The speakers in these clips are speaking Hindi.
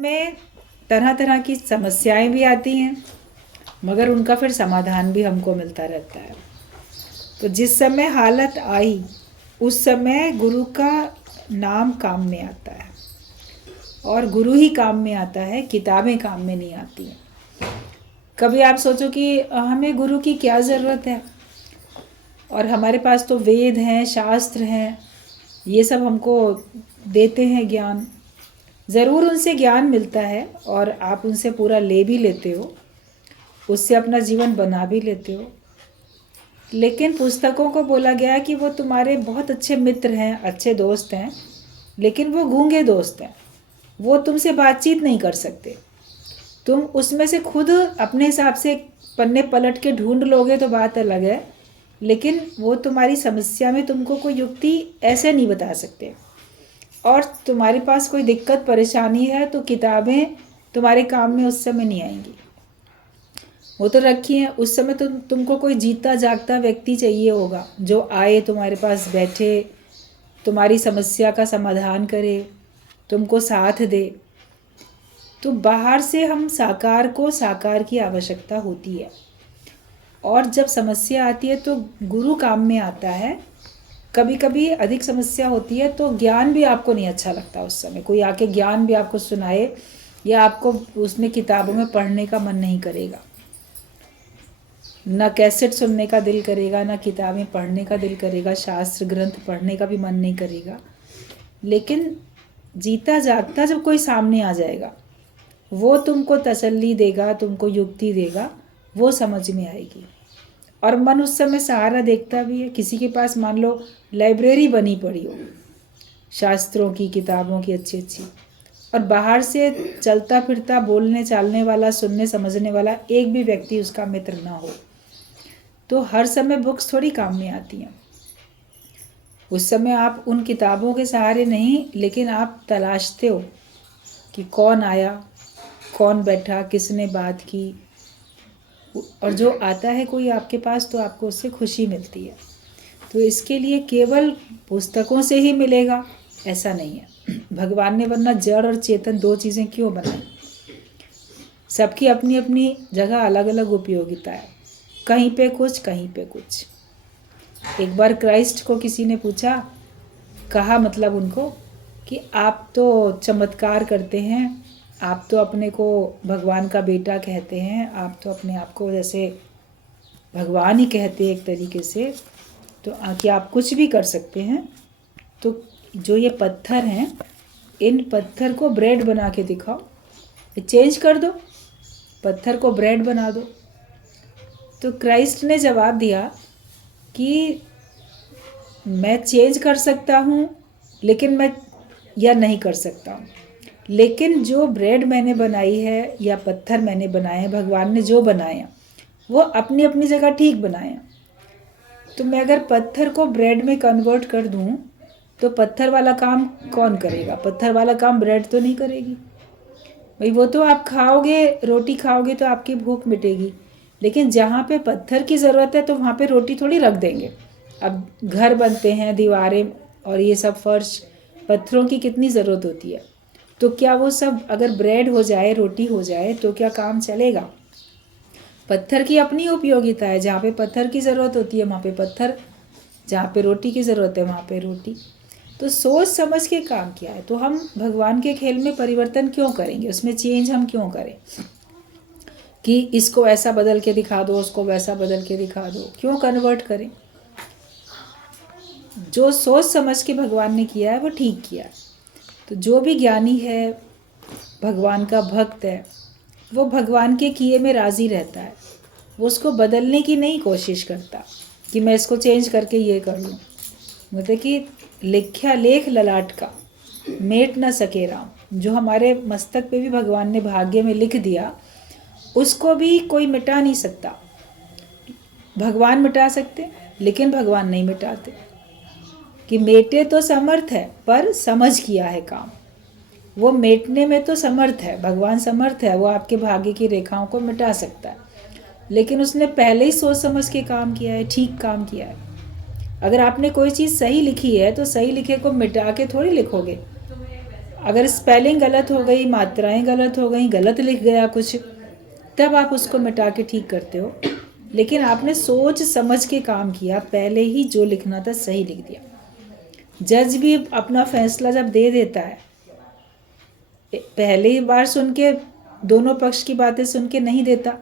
में तरह तरह की समस्याएं भी आती हैं, मगर उनका फिर समाधान भी हमको मिलता रहता है। तो जिस समय हालत आई उस समय गुरु का नाम काम में आता है, और गुरु ही काम में आता है, किताबें काम में नहीं आती हैं। कभी आप सोचो कि हमें गुरु की क्या ज़रूरत है, और हमारे पास तो वेद हैं, शास्त्र हैं, ये सब हमको देते हैं ज्ञान। ज़रूर उनसे ज्ञान मिलता है और आप उनसे पूरा ले भी लेते हो, उससे अपना जीवन बना भी लेते हो। लेकिन पुस्तकों को बोला गया है कि वो तुम्हारे बहुत अच्छे मित्र हैं, अच्छे दोस्त हैं, लेकिन वो गूंगे दोस्त हैं। वो तुमसे बातचीत नहीं कर सकते। तुम उसमें से खुद अपने हिसाब से पन्ने पलट के ढूंढ लोगे तो बात अलग है, लेकिन वो तुम्हारी समस्या में तुमको कोई युक्ति ऐसे नहीं बता सकते। और तुम्हारे पास कोई दिक्कत परेशानी है तो किताबें तुम्हारे काम में उस समय नहीं आएंगी। वो तो रखी हैं, उस समय तो तुमको कोई जीता जागता व्यक्ति चाहिए होगा जो आए तुम्हारे पास बैठे, तुम्हारी समस्या का समाधान करे, तुमको साथ दे। तो बाहर से हम साकार को साकार की आवश्यकता होती है, और जब समस्या आती है तो गुरु काम में आता है। कभी कभी अधिक समस्या होती है तो ज्ञान भी आपको नहीं अच्छा लगता। उस समय कोई आके ज्ञान भी आपको सुनाए या आपको उसमें किताबों में पढ़ने का मन नहीं करेगा, ना कैसेट सुनने का दिल करेगा, ना किताबें पढ़ने का दिल करेगा, शास्त्र ग्रंथ पढ़ने का भी मन नहीं करेगा। लेकिन जीता जागता जब कोई सामने आ जाएगा, वो तुमको तसल्ली देगा, तुमको युक्ति देगा, वो समझ में आएगी। और मन उस समय सहारा देखता भी है। किसी के पास मान लो लाइब्रेरी बनी पड़ी हो शास्त्रों की, किताबों की अच्छी अच्छी, और बाहर से चलता फिरता बोलने चालने वाला, सुनने समझने वाला एक भी व्यक्ति उसका मित्र ना हो, तो हर समय बुक्स थोड़ी काम में आती हैं। उस समय आप उन किताबों के सहारे नहीं, लेकिन आप तलाशते हो कि कौन आया, कौन बैठा, किसने बात की। और जो आता है कोई आपके पास तो आपको उससे खुशी मिलती है। तो इसके लिए केवल पुस्तकों से ही मिलेगा ऐसा नहीं है। भगवान ने वरना जड़ और चेतन दो चीज़ें क्यों बनाई? सबकी अपनी अपनी जगह अलग अलग उपयोगिता है, कहीं पे कुछ, कहीं पे कुछ। एक बार क्राइस्ट को किसी ने पूछा, कहा मतलब उनको कि आप तो चमत्कार करते हैं, आप तो अपने को भगवान का बेटा कहते हैं, आप तो अपने आप को जैसे भगवान ही कहते हैं एक तरीके से, तो क्या आप कुछ भी कर सकते हैं? तो जो ये पत्थर हैं, इन पत्थर को ब्रेड बना के दिखाओ, चेंज कर दो, पत्थर को ब्रेड बना दो। तो क्राइस्ट ने जवाब दिया कि मैं चेंज कर सकता हूँ, लेकिन मैं या नहीं कर सकता हूँ, लेकिन जो ब्रेड मैंने बनाई है या पत्थर मैंने बनाए हैं, भगवान ने जो बनाए वो अपनी अपनी जगह ठीक बनाए। तो मैं अगर पत्थर को ब्रेड में कन्वर्ट कर दूँ तो पत्थर वाला काम कौन करेगा? पत्थर वाला काम ब्रेड तो नहीं करेगी भाई। वो तो आप खाओगे, रोटी खाओगे तो आपकी भूख मिटेगी, लेकिन जहाँ पे पत्थर की ज़रूरत है तो वहाँ पे रोटी थोड़ी रख देंगे। अब घर बनते हैं, दीवारें और ये सब फर्श, पत्थरों की कितनी ज़रूरत होती है। तो क्या वो सब अगर ब्रेड हो जाए, रोटी हो जाए, तो क्या काम चलेगा? पत्थर की अपनी उपयोगिता है। जहाँ पे पत्थर की ज़रूरत होती है वहाँ पे पत्थर, जहाँ पे रोटी की ज़रूरत है वहाँ पे रोटी। तो सोच समझ के काम किया है। तो हम भगवान के खेल में परिवर्तन क्यों करेंगे? उसमें चेंज हम क्यों करें कि इसको ऐसा बदल के दिखा दो, उसको वैसा बदल के दिखा दो? क्यों कन्वर्ट करें? जो सोच समझ के भगवान ने किया है वो ठीक किया है। तो जो भी ज्ञानी है, भगवान का भक्त है, वो भगवान के किए में राज़ी रहता है। वो उसको बदलने की नहीं कोशिश करता कि मैं इसको चेंज करके ये कर लूँ। मतलब कि लिख्या लेख ललाट का, मेट न सके राम। जो हमारे मस्तक पे भी भगवान ने भाग्य में लिख दिया, उसको भी कोई मिटा नहीं सकता। भगवान मिटा सकते, लेकिन भगवान नहीं मिटाते। कि मेटे तो समर्थ है, पर समझ किया है काम। वो मेटने में तो समर्थ है, भगवान समर्थ है, वो आपके भाग्य की रेखाओं को मिटा सकता है, लेकिन उसने पहले ही सोच समझ के काम किया है, ठीक काम किया है। अगर आपने कोई चीज़ सही लिखी है तो सही लिखे को मिटा के थोड़ी लिखोगे। अगर स्पेलिंग गलत हो गई, मात्राएं गलत हो गई, गलत लिख गया कुछ, तब आप उसको मिटा के ठीक करते हो। लेकिन आपने सोच समझ के काम किया, पहले ही जो लिखना था सही लिख दिया। जज भी अपना फैसला जब दे देता है, पहली बार सुन के दोनों पक्ष की बातें सुन के नहीं देता,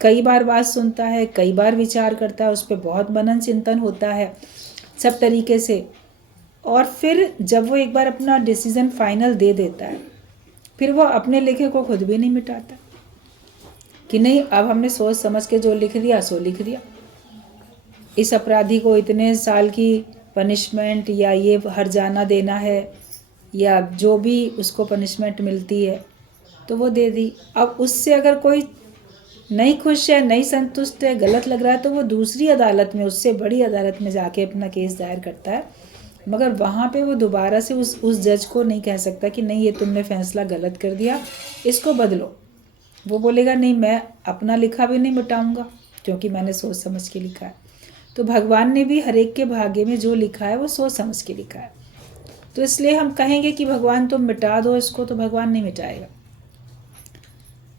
कई बार बात सुनता है, कई बार विचार करता है, उस पर बहुत मनन चिंतन होता है सब तरीके से, और फिर जब वो एक बार अपना डिसीजन फाइनल दे देता है, फिर वो अपने लिखे को खुद भी नहीं मिटाता कि नहीं अब हमने सोच समझ के जो लिख दिया सो लिख दिया। इस अपराधी को इतने साल की पनिशमेंट या ये हर्जाना देना है या जो भी उसको पनिशमेंट मिलती है तो वो दे दी। अब उससे अगर कोई नहीं खुश है, नहीं संतुष्ट है, गलत लग रहा है, तो वो दूसरी अदालत में, उससे बड़ी अदालत में जाके अपना केस दायर करता है। मगर वहाँ पे वो दोबारा से उस जज को नहीं कह सकता कि नहीं ये तुमने फैसला गलत कर दिया, इसको बदलो। वो बोलेगा नहीं मैं अपना लिखा भी नहीं मिटाऊंगा क्योंकि मैंने सोच समझ के लिखा है। तो भगवान ने भी हर एक के भाग्य में जो लिखा है वो सोच समझ के लिखा है। तो इसलिए हम कहेंगे कि भगवान तुम मिटा दो इसको, तो भगवान नहीं मिटाएगा।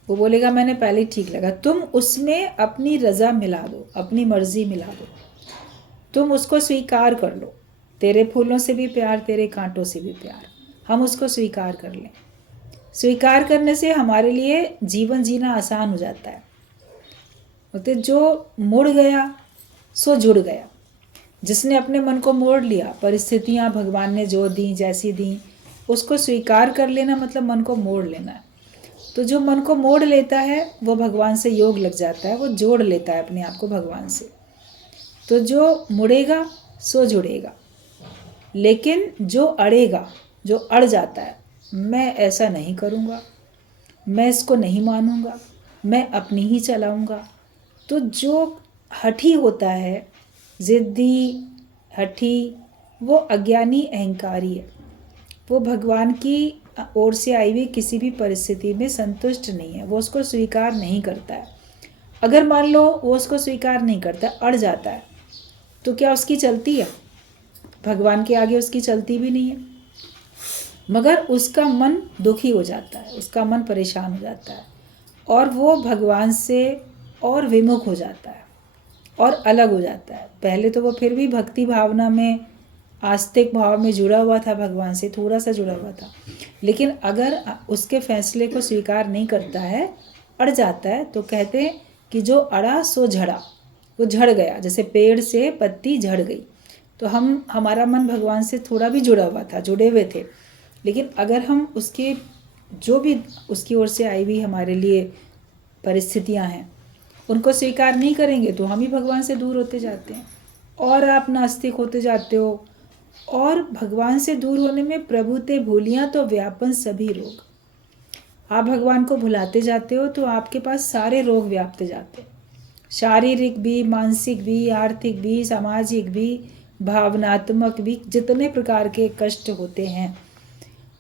वो बोलेगा मैंने पहले ठीक लगा। तुम उसमें अपनी रजा मिला दो, अपनी मर्जी मिला दो, तुम उसको स्वीकार कर लो। तेरे फूलों से भी प्यार, तेरे कांटों से भी प्यार, हम उसको स्वीकार कर लें। स्वीकार करने से हमारे लिए जीवन जीना आसान हो जाता है। तो जो मुड़ गया सो जुड़ गया। जिसने अपने मन को मोड़ लिया, परिस्थितियां भगवान ने जो दी जैसी दी उसको स्वीकार कर लेना, मतलब मन को मोड़ लेना है। तो जो मन को मोड़ लेता है वो भगवान से योग लग जाता है, वो जोड़ लेता है अपने आप को भगवान से। तो जो मुड़ेगा सो जुड़ेगा। लेकिन जो अड़ेगा, जो अड़ जाता है, मैं ऐसा नहीं करूँगा, मैं इसको नहीं मानूंगा, मैं अपनी ही चलाऊंगा, तो जो हठी होता है, ज़िद्दी हठी, वो अज्ञानी अहंकारी है। वो भगवान की ओर से आई हुई किसी भी परिस्थिति में संतुष्ट नहीं है, वो उसको स्वीकार नहीं करता है। अगर मान लो वो उसको स्वीकार नहीं करता, अड़ जाता है, तो क्या उसकी चलती है? भगवान के आगे उसकी चलती भी नहीं है। मगर उसका मन दुखी हो जाता है, उसका मन परेशान हो जाता है और वो भगवान से और विमुख हो जाता है और अलग हो जाता है। पहले तो वो फिर भी भक्ति भावना में, आस्तिक भाव में जुड़ा हुआ था, भगवान से थोड़ा सा जुड़ा हुआ था, लेकिन अगर उसके फैसले को स्वीकार नहीं करता है, अड़ जाता है, तो कहते हैं कि जो अड़ा सो झड़ा, वो झड़ गया। जैसे पेड़ से पत्ती झड़ गई, तो हमारा मन भगवान से थोड़ा भी जुड़ा हुआ था, जुड़े हुए थे, लेकिन अगर हम उसके जो भी उसकी ओर से आई हुई हमारे लिए परिस्थितियां हैं उनको स्वीकार नहीं करेंगे तो हम ही भगवान से दूर होते जाते हैं और आप नास्तिक होते जाते हो। और भगवान से दूर होने में प्रभु ते भूलियाँ तो व्यापन सभी रोग। आप भगवान को भुलाते जाते हो तो आपके पास सारे रोग व्यापते जाते हैं, शारीरिक भी, मानसिक भी, आर्थिक भी, सामाजिक भी, भावनात्मक भी। जितने प्रकार के कष्ट होते हैं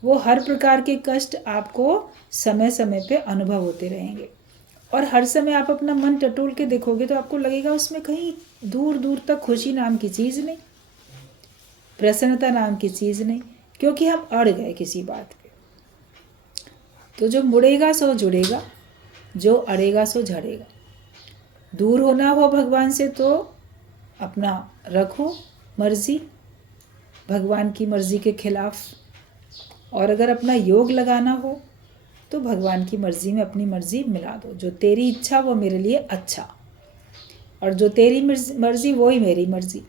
वो हर प्रकार के कष्ट आपको समय समय पे अनुभव होते रहेंगे। और हर समय आप अपना मन टटोल के देखोगे तो आपको लगेगा उसमें कहीं दूर दूर तक खुशी नाम की चीज़ नहीं, प्रसन्नता नाम की चीज़ नहीं, क्योंकि हम अड़ गए किसी बात पे। तो जो मुड़ेगा सो जुड़ेगा, जो अड़ेगा सो झड़ेगा। दूर होना हो भगवान से तो अपना रखो मर्जी, भगवान की मर्जी के खिलाफ। और अगर अपना योग लगाना हो तो भगवान की मर्जी में अपनी मर्जी मिला दो। जो तेरी इच्छा वो मेरे लिए अच्छा, और जो तेरी मर्जी वो ही मेरी मर्जी,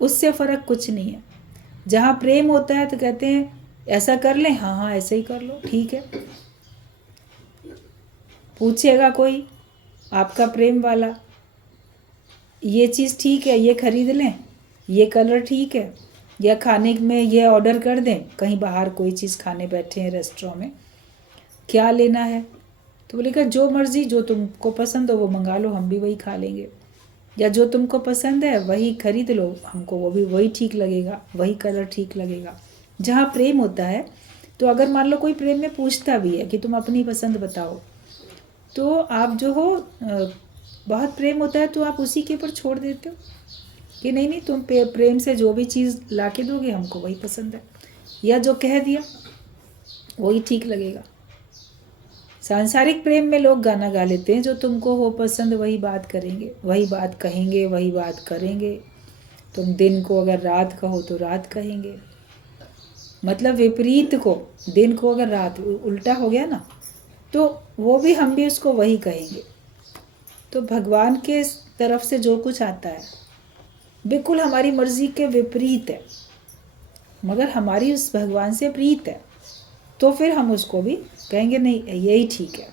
उससे फ़र्क कुछ नहीं है। जहाँ प्रेम होता है तो कहते हैं ऐसा कर लें, हाँ हाँ ऐसे ही कर लो, ठीक है। पूछेगा कोई आपका प्रेम वाला, ये चीज़ ठीक है, ये खरीद लें, ये कलर ठीक है, या खाने में ये ऑर्डर कर दें, कहीं बाहर कोई चीज़ खाने बैठे हैं रेस्टोरेंट में, क्या लेना है? तो बोलेगा जो मर्ज़ी, जो तुमको पसंद हो वो मंगा लो, हम भी वही खा लेंगे। या जो तुमको पसंद है वही खरीद लो, हमको वो भी वही ठीक लगेगा, वही कलर ठीक लगेगा। जहाँ प्रेम होता है, तो अगर मान लो कोई प्रेम में पूछता भी है कि तुम अपनी पसंद बताओ, तो आप जो हो बहुत प्रेम होता है तो आप उसी के ऊपर छोड़ देते हो कि नहीं नहीं तुम प्रेम से जो भी चीज़ ला के दोगे हमको वही पसंद है। या जो कह दिया वही ठीक लगेगा। सांसारिक प्रेम में लोग गाना गा लेते हैं, जो तुमको हो पसंद वही बात करेंगे, वही बात कहेंगे, वही बात करेंगे। तुम दिन को अगर रात कहो तो रात कहेंगे, मतलब विपरीत को, दिन को अगर रात, उल्टा हो गया ना, तो वो भी, हम भी उसको वही कहेंगे। तो भगवान के तरफ से जो कुछ आता है बिल्कुल हमारी मर्जी के विपरीत है, मगर हमारी उस भगवान से प्रीत है, तो फिर हम उसको भी कहेंगे नहीं यही ठीक है,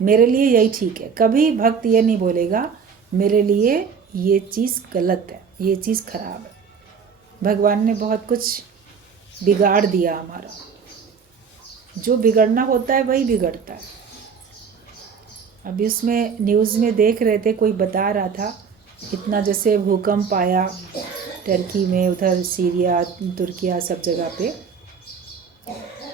मेरे लिए यही ठीक है। कभी भक्त ये नहीं बोलेगा मेरे लिए ये चीज़ गलत है, ये चीज़ खराब है। भगवान ने बहुत कुछ बिगाड़ दिया हमारा, जो बिगड़ना होता है वही बिगड़ता है। अभी उसमें न्यूज़ में देख रहे थे, कोई बता रहा था, इतना जैसे भूकंप आया टर्की में, उधर सीरिया, तुर्किया, सब जगह पे,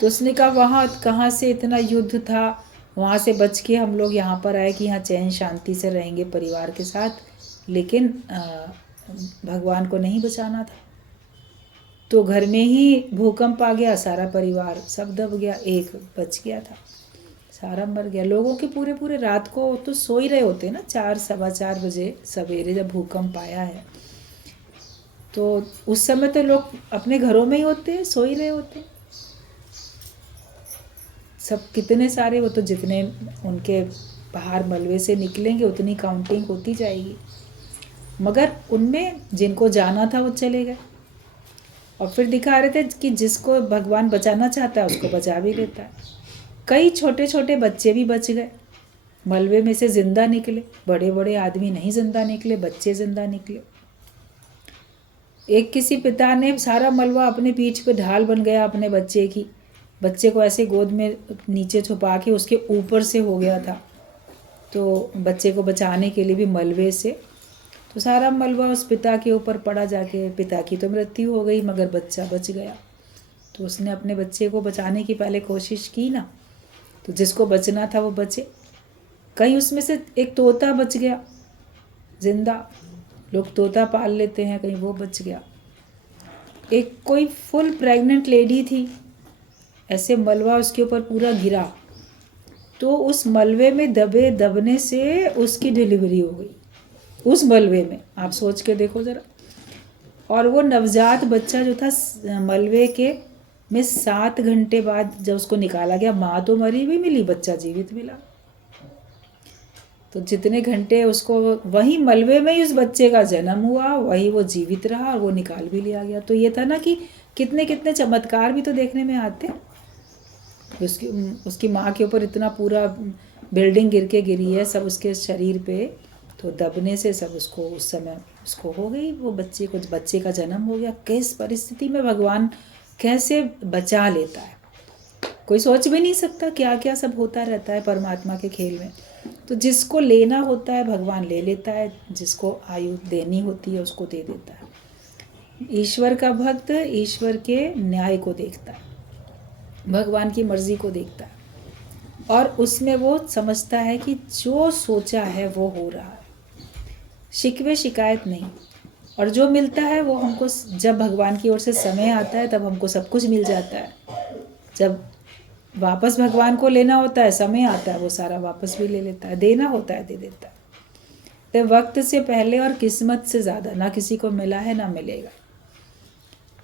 तो उसने कहा वहाँ कहाँ से इतना युद्ध था, वहाँ से बच के हम लोग यहाँ पर आए कि यहाँ चैन शांति से रहेंगे परिवार के साथ, लेकिन भगवान को नहीं बचाना था, तो घर में ही भूकंप आ गया, सारा परिवार सब दब गया, एक बच गया था, सारा मर गया। लोगों के पूरे पूरे रात को तो सो ही रहे होते ना, 4 सवा 4 बजे सवेरे जब भूकंप आया है, तो उस समय तो लोग अपने घरों में ही होते, सो ही रहे होते सब। कितने सारे, वो तो जितने उनके बाहर मलबे से निकलेंगे उतनी काउंटिंग होती जाएगी, मगर उनमें जिनको जाना था वो चले गए। और फिर दिखा रहे थे कि जिसको भगवान बचाना चाहता है उसको बचा भी लेता है। कई छोटे छोटे बच्चे भी बच गए, मलबे में से जिंदा निकले, बड़े बड़े आदमी नहीं जिंदा निकले, बच्चे जिंदा निकले। एक किसी पिता ने सारा मलबा अपने पीठ पे ढाल बन गया अपने बच्चे की, बच्चे को ऐसे गोद में नीचे छुपा के उसके ऊपर से हो गया था, तो बच्चे को बचाने के लिए भी मलबे से, तो सारा मलबा उस पिता के ऊपर पड़ा जाके, पिता की तो मृत्यु हो गई मगर बच्चा बच गया। तो उसने अपने बच्चे को बचाने की पहले कोशिश की ना, तो जिसको बचना था वो बचे। कहीं उसमें से एक तोता बच गया जिंदा, लोग तोता पाल लेते हैं, कहीं वो बच गया। एक कोई फुल प्रेग्नेंट लेडी थी, ऐसे मलबा उसके ऊपर पूरा गिरा, तो उस मलबे में दबने से उसकी डिलीवरी हो गई, उस मलबे में। आप सोच के देखो ज़रा। और वो नवजात बच्चा जो था मलबे के में 7 घंटे बाद जब उसको निकाला गया, माँ तो मरी भी मिली, बच्चा जीवित मिला। तो जितने घंटे उसको वही मलबे में ही उस बच्चे का जन्म हुआ, वही वो जीवित रहा और वो निकाल भी लिया गया। तो ये था ना कि कितने कितने चमत्कार भी तो देखने में आते। उसकी माँ के ऊपर इतना पूरा बिल्डिंग गिरी है सब उसके शरीर पे, तो दबने से सब उसको उस समय उसको हो गई, वो बच्चे का जन्म हो गया। किस परिस्थिति में भगवान कैसे बचा लेता है, कोई सोच भी नहीं सकता। क्या क्या सब होता रहता है परमात्मा के खेल में। तो जिसको लेना होता है भगवान ले लेता है, जिसको आयु देनी होती है उसको दे देता है। ईश्वर का भक्त ईश्वर के न्याय को देखता है, भगवान की मर्जी को देखता है, और उसमें वो समझता है कि जो सोचा है वो हो रहा है, शिकवे शिकायत नहीं। और जो मिलता है वो हमको, जब भगवान की ओर से समय आता है तब हमको सब कुछ मिल जाता है। जब वापस भगवान को लेना होता है, समय आता है, वो सारा वापस भी ले लेता है, देना होता है दे देता है। तो वक्त से पहले और किस्मत से ज़्यादा ना किसी को मिला है ना मिलेगा।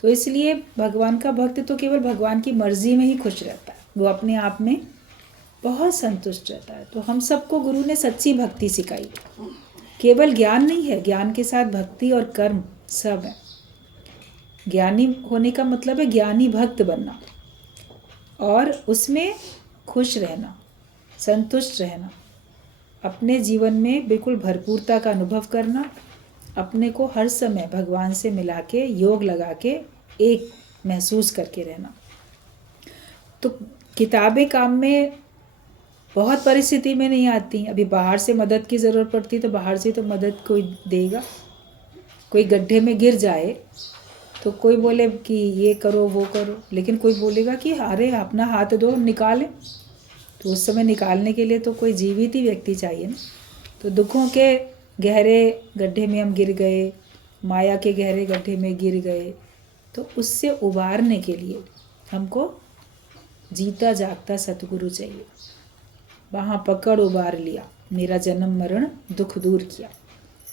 तो इसलिए भगवान का भक्त तो केवल भगवान की मर्जी में ही खुश रहता है, वो अपने आप में बहुत संतुष्ट रहता है। तो हम सबको गुरु ने सच्ची भक्ति सिखाई। केवल ज्ञान नहीं है, ज्ञान के साथ भक्ति और कर्म सब है। ज्ञानी होने का मतलब है ज्ञानी भक्त बनना, और उसमें खुश रहना, संतुष्ट रहना, अपने जीवन में बिल्कुल भरपूरता का अनुभव करना, अपने को हर समय भगवान से मिला के, योग लगा के एक महसूस करके रहना। तो किताबें काम में बहुत परिस्थिति में नहीं आती। अभी बाहर से मदद की ज़रूरत पड़ती तो बाहर से तो मदद कोई देगा। कोई गड्ढे में गिर जाए तो कोई बोले कि ये करो वो करो, लेकिन कोई बोलेगा कि अरे अपना हाथ दो निकालें, तो उस समय निकालने के लिए तो कोई जीवित ही व्यक्ति चाहिए ना। तो दुखों के गहरे गड्ढे में हम गिर गए, माया के गहरे गड्ढे में गिर गए, तो उससे उबारने के लिए हमको जीता जागता सतगुरु चाहिए, वहाँ पकड़ उबार लिया, मेरा जन्म मरण दुख दूर किया।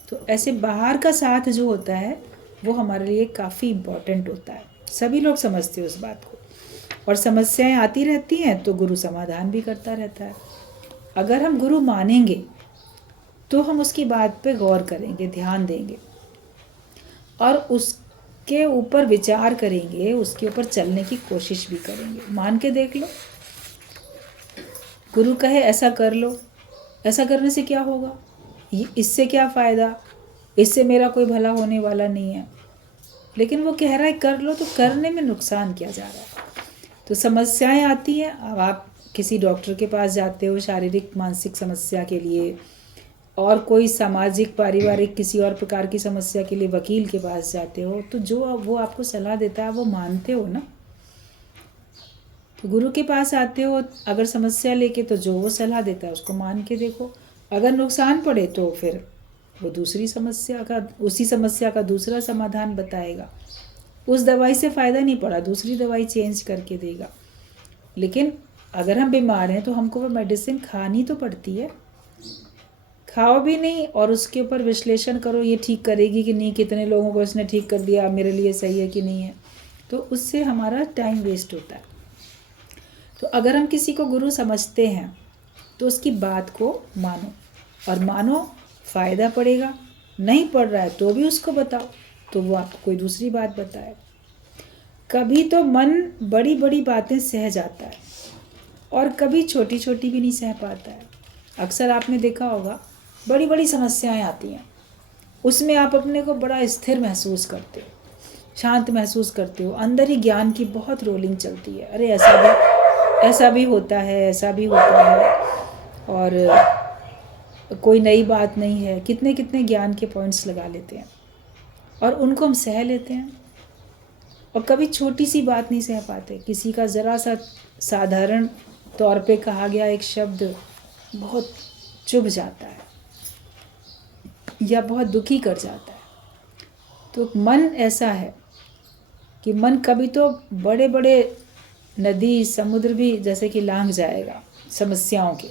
तो ऐसे बाहर का साथ जो होता है वो हमारे लिए काफ़ी इम्पोर्टेंट होता है। सभी लोग समझते हैं उस बात को, और समस्याएं आती रहती हैं तो गुरु समाधान भी करता रहता है। अगर हम गुरु मानेंगे तो हम उसकी बात पे गौर करेंगे, ध्यान देंगे और उसके ऊपर विचार करेंगे, उसके ऊपर चलने की कोशिश भी करेंगे। मान के देख लो, गुरु कहे ऐसा कर लो, ऐसा करने से क्या होगा, इससे क्या फ़ायदा, इससे मेरा कोई भला होने वाला नहीं है, लेकिन वो कह रहा है कर लो, तो करने में नुकसान क्या जा रहा है। तो समस्याएं आती हैं। अब आप किसी डॉक्टर के पास जाते हो शारीरिक मानसिक समस्या के लिए, और कोई सामाजिक पारिवारिक किसी और प्रकार की समस्या के लिए वकील के पास जाते हो, तो जो वो आपको सलाह देता है वो मानते हो ना। तो गुरु के पास आते हो अगर समस्या लेके, तो जो वो सलाह देता है उसको मान के देखो। अगर नुकसान पड़े तो फिर वो दूसरी समस्या का, उसी समस्या का दूसरा समाधान बताएगा। उस दवाई से फ़ायदा नहीं पड़ा, दूसरी दवाई चेंज करके देगा। लेकिन अगर हम बीमार हैं तो हमको वो मेडिसिन खानी तो पड़ती है। खाओ भी नहीं और उसके ऊपर विश्लेषण करो ये ठीक करेगी कि नहीं, कितने लोगों को इसने ठीक कर दिया, मेरे लिए सही है कि नहीं है, तो उससे हमारा टाइम वेस्ट होता है। तो अगर हम किसी को गुरु समझते हैं तो उसकी बात को मानो, और मानो फ़ायदा पड़ेगा, नहीं पड़ रहा है तो भी उसको बताओ, तो वो आपको कोई दूसरी बात बताए। कभी तो मन बड़ी बड़ी बातें सह जाता है और कभी छोटी छोटी भी नहीं सह पाता है। अक्सर आपने देखा होगा बड़ी बड़ी समस्याएं आती हैं, उसमें आप अपने को बड़ा स्थिर महसूस करते हो, शांत महसूस करते हो, अंदर ही ज्ञान की बहुत रोलिंग चलती है। अरे ऐसा भी होता है, ऐसा भी होता है, और कोई नई बात नहीं है। कितने कितने ज्ञान के पॉइंट्स लगा लेते हैं और उनको हम सह लेते हैं। और कभी छोटी सी बात नहीं सह पाते, किसी का ज़रा सा साधारण तौर पे कहा गया एक शब्द बहुत चुभ जाता है या बहुत दुखी कर जाता है। तो मन ऐसा है कि मन कभी तो बड़े बड़े नदी समुद्र भी जैसे कि लांघ जाएगा समस्याओं के,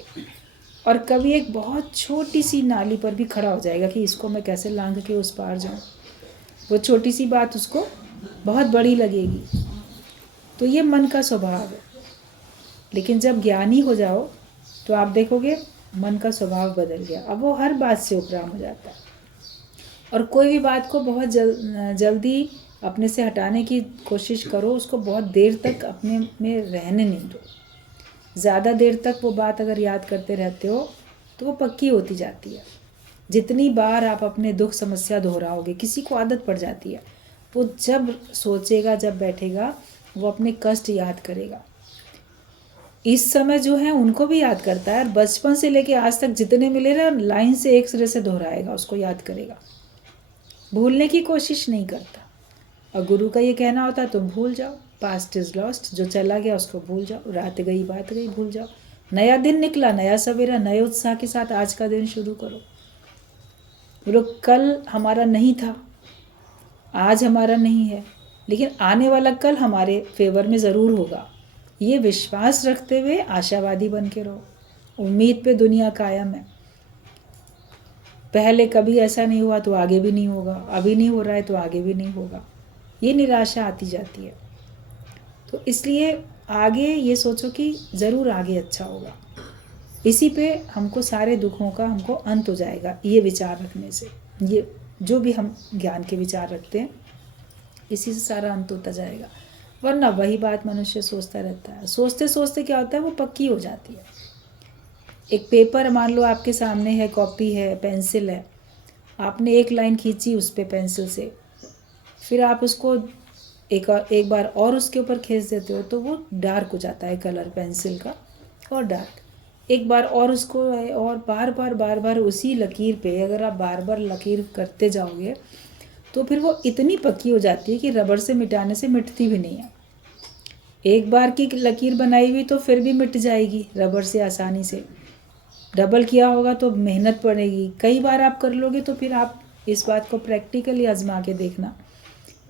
और कभी एक बहुत छोटी सी नाली पर भी खड़ा हो जाएगा कि इसको मैं कैसे लांघ के उस पार जाऊं। वो छोटी सी बात उसको बहुत बड़ी लगेगी। तो ये मन का स्वभाव है। लेकिन जब ज्ञानी हो जाओ तो आप देखोगे मन का स्वभाव बदल गया। अब वो हर बात से उपराम हो जाता है, और कोई भी बात को बहुत जल्दी अपने से हटाने की कोशिश करो, उसको बहुत देर तक अपने में रहने नहीं दो। ज़्यादा देर तक वो बात अगर याद करते रहते हो तो वो पक्की होती जाती है। जितनी बार आप अपने दुख समस्या दोहराओगे, किसी को आदत पड़ जाती है, वो जब सोचेगा, जब बैठेगा, वो अपने कष्ट याद करेगा। इस समय जो है उनको भी याद करता है, और बचपन से लेके आज तक जितने मिले ना, लाइन से एक सिरे से दोहराएगा, उसको याद करेगा, भूलने की कोशिश नहीं करता। और गुरु का ये कहना होता है तुम भूल जाओ, पास्ट इज लॉस्ट, जो चला गया उसको भूल जाओ, रात गई बात गई, भूल जाओ। नया दिन निकला, नया सवेरा, नए उत्साह के साथ आज का दिन शुरू करो। बोलो कल हमारा नहीं था, आज हमारा नहीं है, लेकिन आने वाला कल हमारे फेवर में ज़रूर होगा। ये विश्वास रखते हुए आशावादी बन के रहो। उम्मीद पे दुनिया कायम है। पहले कभी ऐसा नहीं हुआ तो आगे भी नहीं होगा, अभी नहीं हो रहा है तो आगे भी नहीं होगा। ये निराशा आती जाती है। तो इसलिए आगे ये सोचो कि ज़रूर आगे अच्छा होगा। इसी पे हमको सारे दुखों का हमको अंत हो जाएगा, ये विचार रखने से। ये जो भी हम ज्ञान के विचार रखते हैं, इसी से सारा अंत होता जाएगा। वरना वही बात मनुष्य सोचता रहता है। सोचते सोचते क्या होता है, वो पक्की हो जाती है। एक पेपर मान लो आपके सामने है, कॉपी है, पेंसिल है, आपने एक लाइन खींची उस पे पेंसिल से, फिर आप उसको एक बार और उसके ऊपर खींच देते हो तो वो डार्क हो जाता है, कलर पेंसिल का और डार्क। एक बार और उसको और बार बार उसी लकीर पे अगर आप बार बार लकीर करते जाओगे तो फिर वो इतनी पक्की हो जाती है कि रबड़ से मिटाने से मिटती भी नहीं है। एक बार की लकीर बनाई हुई तो फिर भी मिट जाएगी रबड़ से आसानी से। डबल किया होगा तो मेहनत पड़ेगी। कई बार आप कर लोगे तो फिर आप इस बात को प्रैक्टिकली आजमा के देखना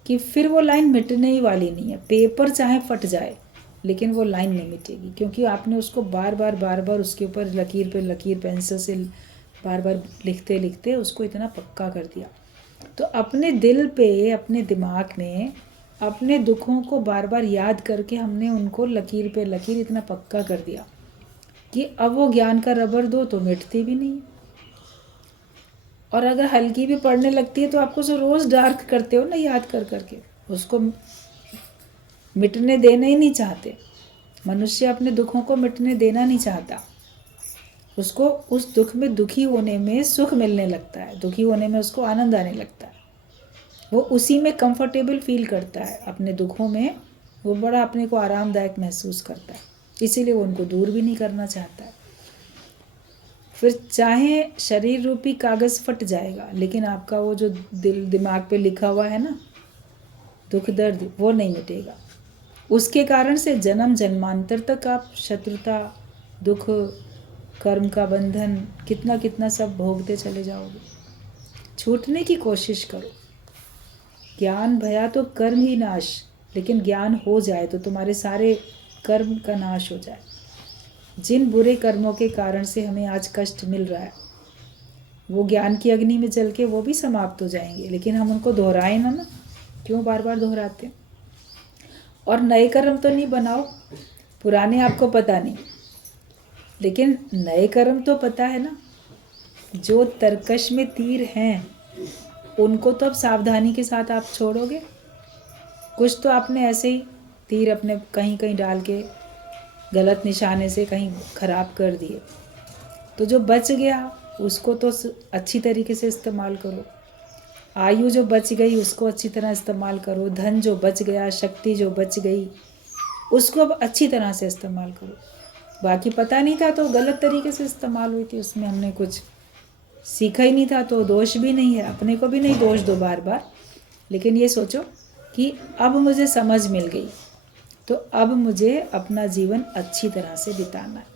कि फिर वो लाइन मिटने ही वाली नहीं है। पेपर चाहे फट जाए लेकिन वो लाइन नहीं मिटेगी, क्योंकि आपने उसको बार बार उसके ऊपर लकीर पे लकीर पेंसिल से बार बार लिखते लिखते उसको इतना पक्का कर दिया। तो अपने दिल पे, अपने दिमाग में अपने दुखों को बार बार याद करके हमने उनको लकीर पे लकीर इतना पक्का कर दिया कि अब वो ज्ञान का रबर दो तो मिटती भी नहीं। और अगर हल्की भी पड़ने लगती है तो आपको जो रोज़ डार्क करते हो ना याद कर करके, उसको मिटने देना ही नहीं चाहते। मनुष्य अपने दुखों को मिटने देना नहीं चाहता, उसको उस दुख में दुखी होने में सुख मिलने लगता है, दुखी होने में उसको आनंद आने लगता है, वो उसी में कंफर्टेबल फील करता है। अपने दुखों में वो बड़ा अपने को आरामदायक महसूस करता है, इसीलिए वो उनको दूर भी नहीं करना चाहता है। फिर चाहे शरीर रूपी कागज़ फट जाएगा, लेकिन आपका वो जो दिल दिमाग पे लिखा हुआ है ना दुख दर्द, वो नहीं मिटेगा। उसके कारण से जन्म जन्मांतर तक आप शत्रुता, दुख, कर्म का बंधन, कितना कितना सब भोगते चले जाओगे। छूटने की कोशिश करो। ज्ञान भया तो कर्म ही नाश, लेकिन ज्ञान हो जाए तो तुम्हारे सारे कर्म का नाश हो जाए। जिन बुरे कर्मों के कारण से हमें आज कष्ट मिल रहा है, वो ज्ञान की अग्नि में जल के वो भी समाप्त हो जाएंगे, लेकिन हम उनको दोहराएं ना, क्यों बार बार दोहराते हैं। और नए कर्म तो नहीं बनाओ, पुराने आपको पता नहीं, लेकिन नए कर्म तो पता है ना। जो तरकश में तीर हैं उनको तो अब सावधानी के साथ आप छोड़ोगे। कुछ तो आपने ऐसे ही तीर अपने कहीं कहीं डाल के गलत निशाने से कहीं ख़राब कर दिए, तो जो बच गया उसको तो अच्छी तरीके से इस्तेमाल करो। आयु जो बच गई उसको अच्छी तरह इस्तेमाल करो। धन जो बच गया, शक्ति जो बच गई, उसको अब अच्छी तरह से इस्तेमाल करो। बाकी पता नहीं था तो गलत तरीके से इस्तेमाल हुई थी, उसमें हमने कुछ सीखा ही नहीं था, तो दोष भी नहीं है। अपने को भी नहीं दोष दो बार बार, लेकिन ये सोचो कि अब मुझे समझ मिल गई, तो अब मुझे अपना जीवन अच्छी तरह से बिताना है,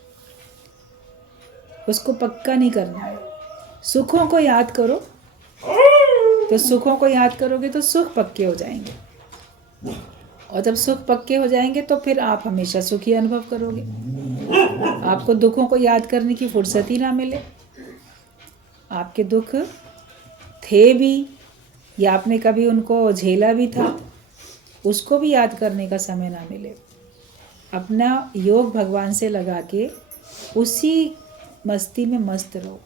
उसको पक्का नहीं करना है। सुखों को याद करो, तो सुखों को याद करोगे तो सुख पक्के हो जाएंगे, और जब सुख पक्के हो जाएंगे तो फिर आप हमेशा सुखी अनुभव करोगे। आपको दुखों को याद करने की फुर्सत ही ना मिले, आपके दुख थे भी या आपने कभी उनको झेला भी था, उसको भी याद करने का समय ना मिले। अपना योग भगवान से लगा के उसी मस्ती में मस्त रहो।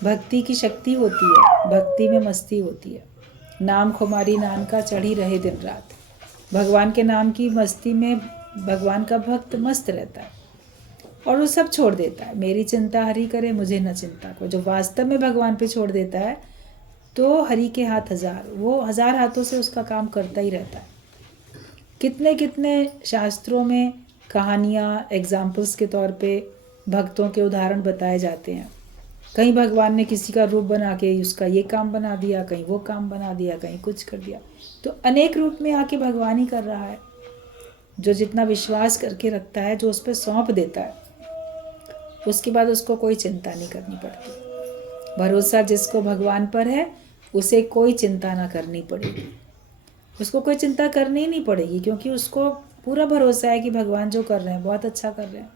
भक्ति की शक्ति होती है, भक्ति में मस्ती होती है। नाम खुमारी नान का चढ़ी रहे दिन रात। भगवान के नाम की मस्ती में भगवान का भक्त मस्त रहता है और वो सब छोड़ देता है। मेरी चिंता हरि करे, मुझे न चिंता को। जो वास्तव में भगवान पे छोड़ देता है तो हरि के हाथ हजार, वो हजार हाथों से उसका काम करता ही रहता है। कितने कितने शास्त्रों में कहानियाँ, एग्जाम्पल्स के तौर पे भक्तों के उदाहरण बताए जाते हैं। कहीं भगवान ने किसी का रूप बना के उसका ये काम बना दिया, कहीं वो काम बना दिया, कहीं कुछ कर दिया। तो अनेक रूप में आके भगवान ही कर रहा है। जो जितना विश्वास करके रखता है, जो उस पर सौंप देता है, उसके बाद उसको कोई चिंता नहीं करनी पड़ती। भरोसा जिसको भगवान पर है उसे कोई चिंता ना करनी पड़ेगी, उसको कोई चिंता करनी ही नहीं पड़ेगी, क्योंकि उसको पूरा भरोसा है कि भगवान जो कर रहे हैं बहुत अच्छा कर रहे हैं,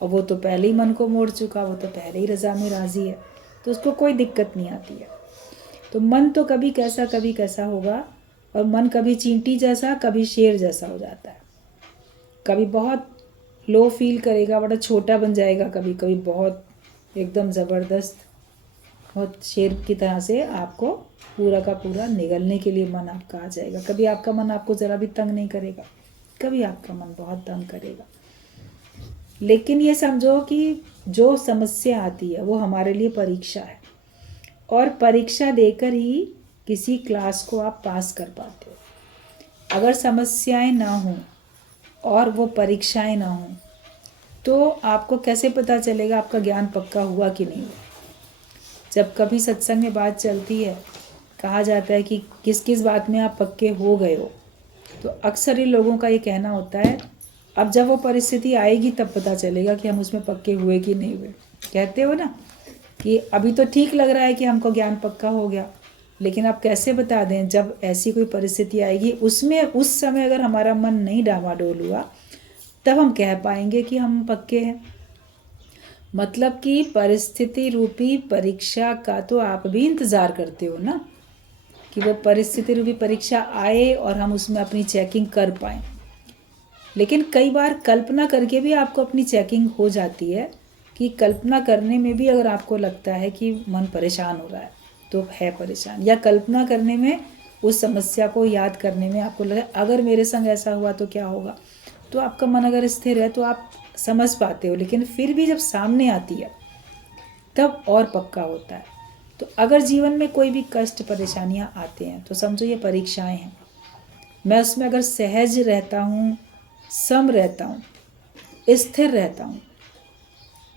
और वो तो पहले ही मन को मोड़ चुका, वो तो पहले ही रज़ा में राज़ी है, तो उसको कोई दिक्कत नहीं आती है। तो मन तो कभी कैसा होगा, और मन कभी चींटी जैसा, कभी शेर जैसा हो जाता है। कभी बहुत लो फील करेगा, बड़ा छोटा बन जाएगा, कभी कभी बहुत एकदम ज़बरदस्त, बहुत शेर की तरह से आपको पूरा का पूरा निगलने के लिए मन आपका आ जाएगा। कभी आपका मन आपको ज़रा भी तंग नहीं करेगा, कभी आपका मन बहुत तंग करेगा। लेकिन ये समझो कि जो समस्या आती है वो हमारे लिए परीक्षा है, और परीक्षा देकर ही किसी क्लास को आप पास कर पाते हो। अगर समस्याएं ना हों और वो परीक्षाएं ना हों तो आपको कैसे पता चलेगा आपका ज्ञान पक्का हुआ कि नहीं हुआ। जब कभी सत्संग में बात चलती है, कहा जाता है कि किस किस बात में आप पक्के हो गए हो, तो अक्सर ही लोगों का ये कहना होता है अब जब वो परिस्थिति आएगी तब पता चलेगा कि हम उसमें पक्के हुए कि नहीं हुए। कहते हो ना कि अभी तो ठीक लग रहा है कि हमको ज्ञान पक्का हो गया, लेकिन आप कैसे बता दें, जब ऐसी कोई परिस्थिति आएगी उसमें उस समय अगर हमारा मन नहीं डामाडोल हुआ तब हम कह पाएंगे कि हम पक्के हैं। मतलब कि परिस्थिति रूपी परीक्षा का तो आप भी इंतज़ार करते हो ना, कि वो परिस्थिति रूपी परीक्षा आए और हम उसमें अपनी चेकिंग कर पाएँ। लेकिन कई बार कल्पना करके भी आपको अपनी चेकिंग हो जाती है, कि कल्पना करने में भी अगर आपको लगता है कि मन परेशान हो रहा है तो है परेशान, या कल्पना करने में उस समस्या को याद करने में आपको लगा अगर मेरे संग ऐसा हुआ तो क्या होगा, तो आपका मन अगर स्थिर है तो आप समझ पाते हो। लेकिन फिर भी जब सामने आती है तब और पक्का होता है। तो अगर जीवन में कोई भी कष्ट परेशानियां आते हैं तो समझो ये परीक्षाएं हैं, मैं उसमें अगर सहज रहता हूँ, सम रहता हूँ, स्थिर रहता हूँ,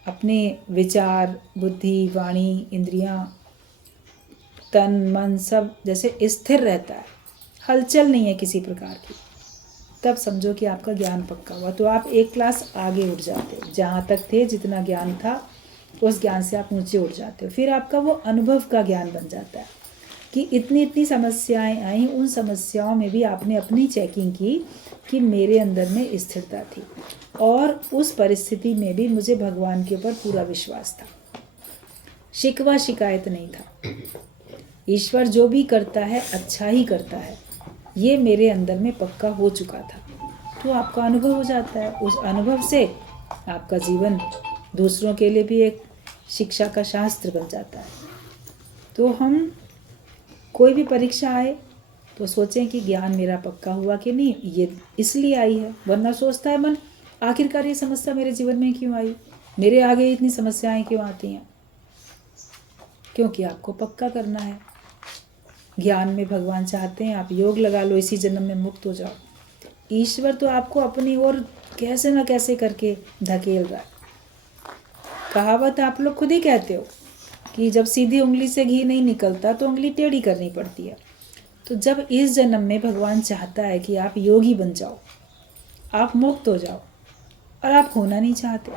अपने विचार, बुद्धि, वाणी, इंद्रियां, तन, मन सब जैसे स्थिर रहता है, हलचल नहीं है किसी प्रकार की, तब समझो कि आपका ज्ञान पक्का हुआ। तो आप एक क्लास आगे उठ जाते हो, जहाँ तक थे जितना ज्ञान था उस ज्ञान से आप ऊंचे उठ जाते हो। फिर आपका वो अनुभव का ज्ञान बन जाता है कि इतनी इतनी समस्याएं आई, उन समस्याओं में भी आपने अपनी चेकिंग की कि मेरे अंदर में स्थिरता थी और उस परिस्थिति में भी मुझे भगवान के ऊपर पूरा विश्वास था, शिकवा शिकायत नहीं था। ईश्वर जो भी करता है अच्छा ही करता है, ये मेरे अंदर में पक्का हो चुका था। तो आपका अनुभव हो जाता है, उस अनुभव से आपका जीवन दूसरों के लिए भी एक शिक्षा का शास्त्र बन जाता है। तो हम कोई भी परीक्षा आए तो सोचें कि ज्ञान मेरा पक्का हुआ कि नहीं, ये इसलिए आई है। वरना सोचता है मन आखिरकार ये समस्या मेरे जीवन में क्यों आई, मेरे आगे इतनी समस्याएं क्यों आती हैं, क्योंकि आपको पक्का करना है। ज्ञान में भगवान चाहते हैं आप योग लगा लो, इसी जन्म में मुक्त हो जाओ। ईश्वर तो आपको अपनी ओर कैसे ना कैसे करके धकेल रहा है। कहावत आप लोग खुद ही कहते हो कि जब सीधी उंगली से घी नहीं निकलता तो उंगली टेढ़ी करनी पड़ती है। तो जब इस जन्म में भगवान चाहता है कि आप योगी बन जाओ, आप मुक्त हो जाओ, और आप होना नहीं चाहते,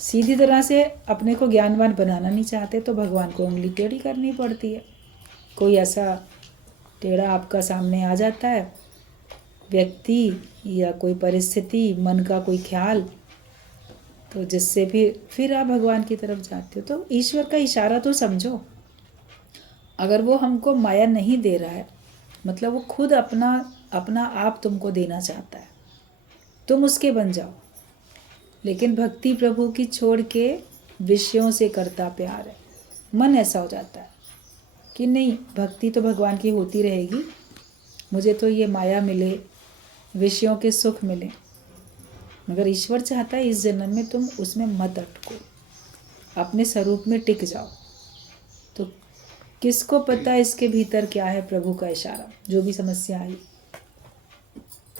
सीधी तरह से अपने को ज्ञानवान बनाना नहीं चाहते, तो भगवान को उंगली टेढ़ी करनी पड़ती है। कोई ऐसा टेढ़ा आपका सामने आ जाता है, व्यक्ति या कोई परिस्थिति, मन का कोई ख्याल, तो जिससे फिर आप भगवान की तरफ जाते हो। तो ईश्वर का इशारा तो समझो। अगर वो हमको माया नहीं दे रहा है, मतलब वो खुद अपना आप तुमको देना चाहता है, तुम उसके बन जाओ। लेकिन भक्ति प्रभु की छोड़ के विषयों से करता प्यार है, मन ऐसा हो जाता है कि नहीं, भक्ति तो भगवान की होती रहेगी, मुझे तो ये माया मिले, विषयों के सुख मिले। मगर ईश्वर चाहता है इस जन्म में तुम उसमें मत अटको, अपने स्वरूप में टिक जाओ। तो किसको पता इसके भीतर क्या है प्रभु का इशारा। जो भी समस्या आई,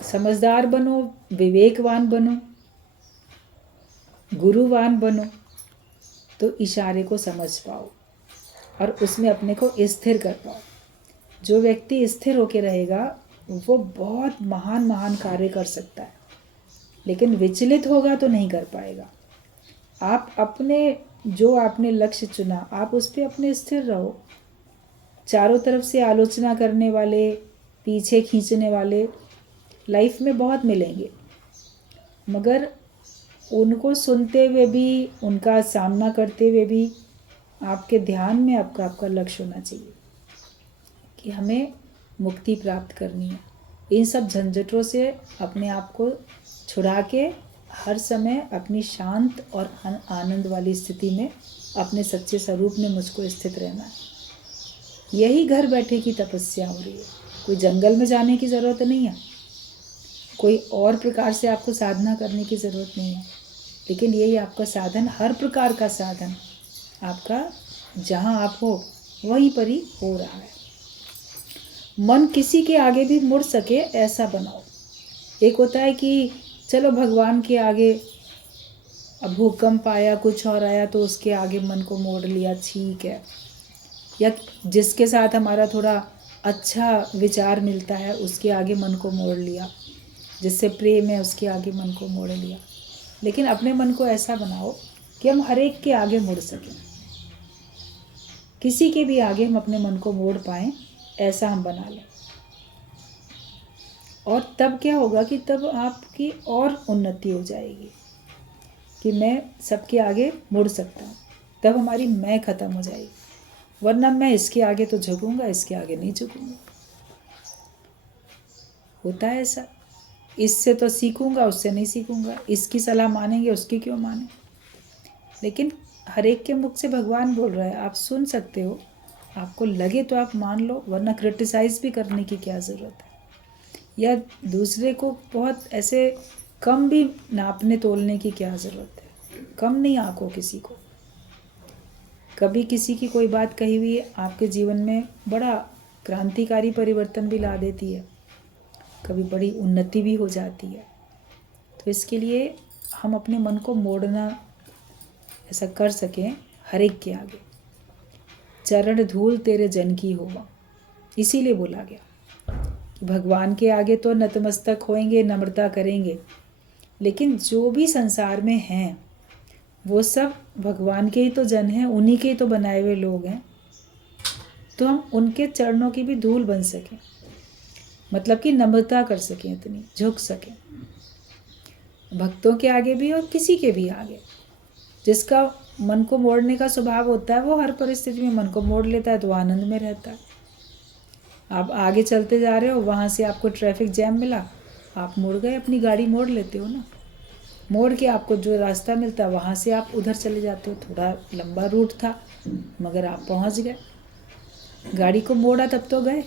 समझदार बनो, विवेकवान बनो, गुरुवान बनो, तो इशारे को समझ पाओ और उसमें अपने को स्थिर कर पाओ। जो व्यक्ति स्थिर होके रहेगा वो बहुत महान महान कार्य कर सकता है, लेकिन विचलित होगा तो नहीं कर पाएगा। आप अपने जो आपने लक्ष्य चुना, आप उस पर अपने स्थिर रहो। चारों तरफ से आलोचना करने वाले, पीछे खींचने वाले लाइफ में बहुत मिलेंगे, मगर उनको सुनते हुए भी, उनका सामना करते हुए भी आपके ध्यान में आपका लक्ष्य होना चाहिए कि हमें मुक्ति प्राप्त करनी है। इन सब झंझटों से अपने आप को छुड़ा के हर समय अपनी शांत और आनंद वाली स्थिति में, अपने सच्चे स्वरूप में मुझको स्थित रहना है। यही घर बैठे की तपस्या हो रही है। कोई जंगल में जाने की ज़रूरत नहीं है, कोई और प्रकार से आपको साधना करने की ज़रूरत नहीं है, लेकिन यही आपका साधन, हर प्रकार का साधन आपका जहाँ आप हो वहीं पर ही हो रहा है। मन किसी के आगे भी मुड़ सके ऐसा बनाओ। एक होता है कि चलो भगवान के आगे, अब भूकंप आया, कुछ और आया तो उसके आगे मन को मोड़ लिया, ठीक है। या जिसके साथ हमारा थोड़ा अच्छा विचार मिलता है उसके आगे मन को मोड़ लिया, जिससे प्रेम है उसके आगे मन को मोड़ लिया। लेकिन अपने मन को ऐसा बनाओ कि हम हर एक के आगे मुड़ सकें, किसी के भी आगे हम अपने मन को मोड़ पाएँ, ऐसा हम बना लें। और तब क्या होगा कि तब आपकी और उन्नति हो जाएगी कि मैं सबके आगे मुड़ सकता हूँ। तब हमारी मैं ख़त्म हो जाएगी, वरना मैं इसके आगे तो झुकूँगा, इसके आगे नहीं झुकूँगा। होता है ऐसा, इससे तो सीखूँगा, उससे नहीं सीखूँगा, इसकी सलाह मानेंगे, उसकी क्यों माने। लेकिन हर एक के मुख से भगवान बोल रहा है, आप सुन सकते हो, आपको लगे तो आप मान लो, वरना क्रिटिसाइज़ भी करने की क्या ज़रूरत है। या दूसरे को बहुत ऐसे कम भी नापने तोलने की क्या ज़रूरत है। कम नहीं आंको किसी को। कभी किसी की कोई बात कही हुई आपके जीवन में बड़ा क्रांतिकारी परिवर्तन भी ला देती है, कभी बड़ी उन्नति भी हो जाती है। तो इसके लिए हम अपने मन को मोड़ना ऐसा कर सकें हर एक के आगे। चरण धूल तेरे जन की होगा, इसीलिए बोला गया कि भगवान के आगे तो नतमस्तक होएंगे, नम्रता करेंगे, लेकिन जो भी संसार में हैं वो सब भगवान के ही तो जन हैं, उन्हीं के ही तो बनाए हुए लोग हैं। तो हम उनके चरणों की भी धूल बन सकें, मतलब कि नम्रता कर सकें, इतनी झुक सकें भक्तों के आगे भी और किसी के भी आगे। जिसका मन को मोड़ने का स्वभाव होता है वो हर परिस्थिति में मन को मोड़ लेता है, तो आनंद में रहता है। आप आगे चलते जा रहे हो, वहाँ से आपको ट्रैफिक जैम मिला, आप मुड़ गए, अपनी गाड़ी मोड़ लेते हो ना। मोड़ के आपको जो रास्ता मिलता है वहाँ से आप उधर चले जाते हो। थोड़ा लंबा रूट था मगर आप पहुँच गए, गाड़ी को मोड़ा तब तो गए,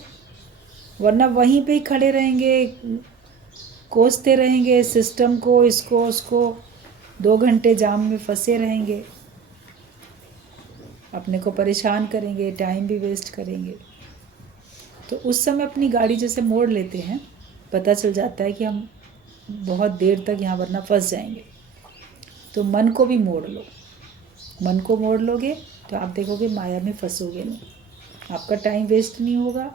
वरना वहीं पे ही खड़े रहेंगे, कोसते रहेंगे सिस्टम को, इसको उसको, 2 घंटे जाम में फंसे रहेंगे, अपने को परेशान करेंगे, टाइम भी वेस्ट करेंगे। तो उस समय अपनी गाड़ी जैसे मोड़ लेते हैं, पता चल जाता है कि हम बहुत देर तक यहाँ वरना फंस जाएंगे। तो मन को भी मोड़ लो। मन को मोड़ लोगे तो आप देखोगे माया में फंसोगे नहीं, आपका टाइम वेस्ट नहीं होगा,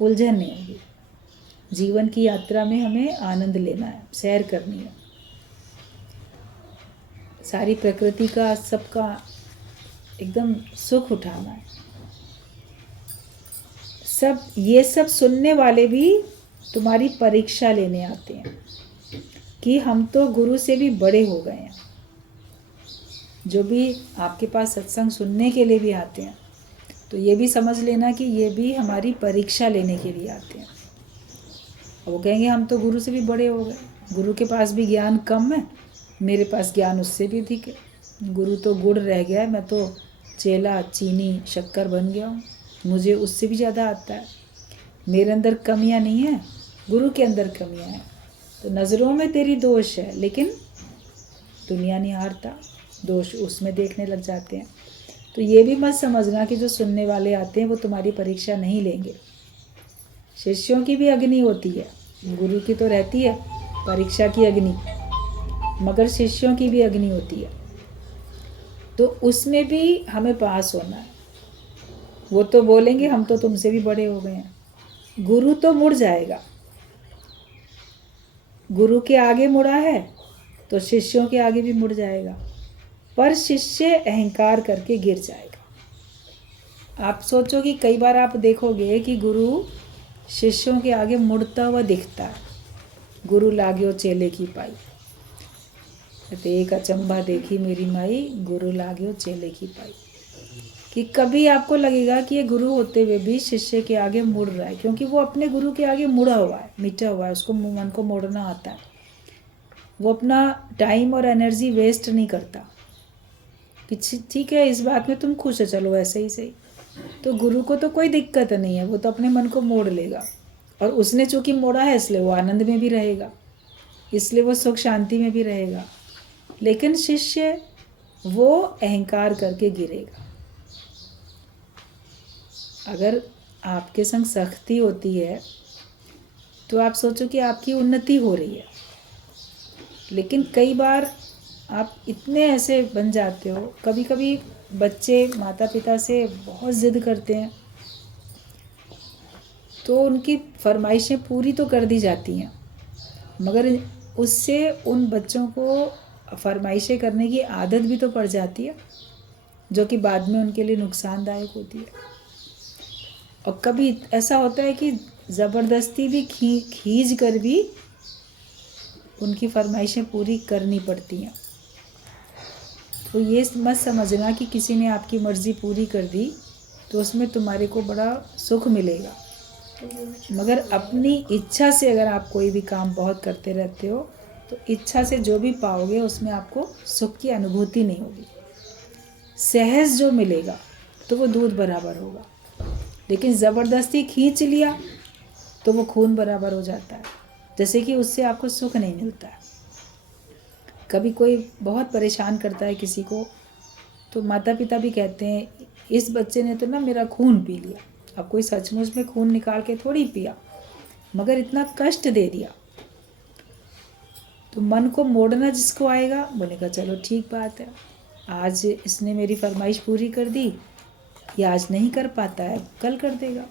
उलझन नहीं होगी। जीवन की यात्रा में हमें आनंद लेना है, सैर करनी है, सारी प्रकृति का, सबका एकदम सुख उठाना है। ये सब सुनने वाले भी तुम्हारी परीक्षा लेने आते हैं कि हम तो गुरु से भी बड़े हो गए हैं। जो भी आपके पास सत्संग सुनने के लिए भी आते हैं, तो ये भी समझ लेना कि ये भी हमारी परीक्षा लेने के लिए आते हैं। वो कहेंगे हम तो गुरु से भी बड़े हो गए, गुरु के पास भी ज्ञान कम है, मेरे पास ज्ञान उससे भी अधिक है। गुरु तो गुड़ रह गया है, मैं तो चेला चीनी शक्कर बन गया हूँ, मुझे उससे भी ज़्यादा आता है। मेरे अंदर कमियाँ नहीं हैं, गुरु के अंदर कमियाँ हैं। तो नज़रों में तेरी दोष है, लेकिन दुनिया नहीं हारता, दोष उसमें देखने लग जाते हैं। तो ये भी मत समझना कि जो सुनने वाले आते हैं वो तुम्हारी परीक्षा नहीं लेंगे। शिष्यों की भी अग्नि होती है, गुरु की तो रहती है परीक्षा की अग्नि, मगर शिष्यों की भी अग्नि होती है। तो उसमें भी हमें पास होना है। वो तो बोलेंगे हम तो तुमसे भी बड़े हो गए हैं, गुरु तो मुड़ जाएगा। गुरु के आगे मुड़ा है तो शिष्यों के आगे भी मुड़ जाएगा, पर शिष्य अहंकार करके गिर जाएगा। आप सोचो कि कई बार आप देखोगे कि गुरु शिष्यों के आगे मुड़ता हुआ दिखता है। गुरु लाग्यो चेले की पाई, एक अचंभा देखी मेरी माई, गुरु लाग्यो चेले की पाई। कि कभी आपको लगेगा कि ये गुरु होते हुए भी शिष्य के आगे मुड़ रहा है, क्योंकि वो अपने गुरु के आगे मुड़ा हुआ है, मिटा हुआ है, उसको मन को मोड़ना आता है। वो अपना टाइम और एनर्जी वेस्ट नहीं करता कि ठीक है इस बात में तुम खुश हो, चलो ऐसे ही सही। तो गुरु को तो कोई दिक्कत नहीं है, वो तो अपने मन को मोड़ लेगा, और उसने चूँकि मोड़ा है इसलिए वो आनंद में भी रहेगा, इसलिए वो सुख शांति में भी रहेगा। लेकिन शिष्य वो अहंकार करके गिरेगा। अगर आपके संग सख्ती होती है तो आप सोचो कि आपकी उन्नति हो रही है, लेकिन कई बार आप इतने ऐसे बन जाते हो। कभी कभी बच्चे माता पिता से बहुत ज़िद करते हैं, तो उनकी फरमाइशें पूरी तो कर दी जाती हैं, मगर उससे उन बच्चों को फरमाइशें करने की आदत भी तो पड़ जाती है। जो कि बाद में उनके लिए नुकसानदायक होती है। और कभी ऐसा होता है कि ज़बरदस्ती भी खींच कर भी उनकी फरमाइशें पूरी करनी पड़ती हैं। तो ये मत समझना कि किसी ने आपकी मर्ज़ी पूरी कर दी तो उसमें तुम्हारे को बड़ा सुख मिलेगा, मगर अपनी इच्छा से अगर आप कोई भी काम बहुत करते रहते हो तो इच्छा से जो भी पाओगे उसमें आपको सुख की अनुभूति नहीं होगी। सहज जो मिलेगा तो वो दूध बराबर होगा, लेकिन ज़बरदस्ती खींच लिया तो वो खून बराबर हो जाता है, जैसे कि उससे आपको सुख नहीं मिलता है। कभी कोई बहुत परेशान करता है किसी को तो माता पिता भी कहते हैं इस बच्चे ने तो ना मेरा खून पी लिया। अब कोई सचमुच में खून निकाल के थोड़ी पिया, मगर इतना कष्ट दे दिया। तो मन को मोड़ना जिसको आएगा बोलेगा चलो ठीक बात है, आज इसने मेरी फरमाइश पूरी कर दी, या आज नहीं कर पाता है कल कर देगा।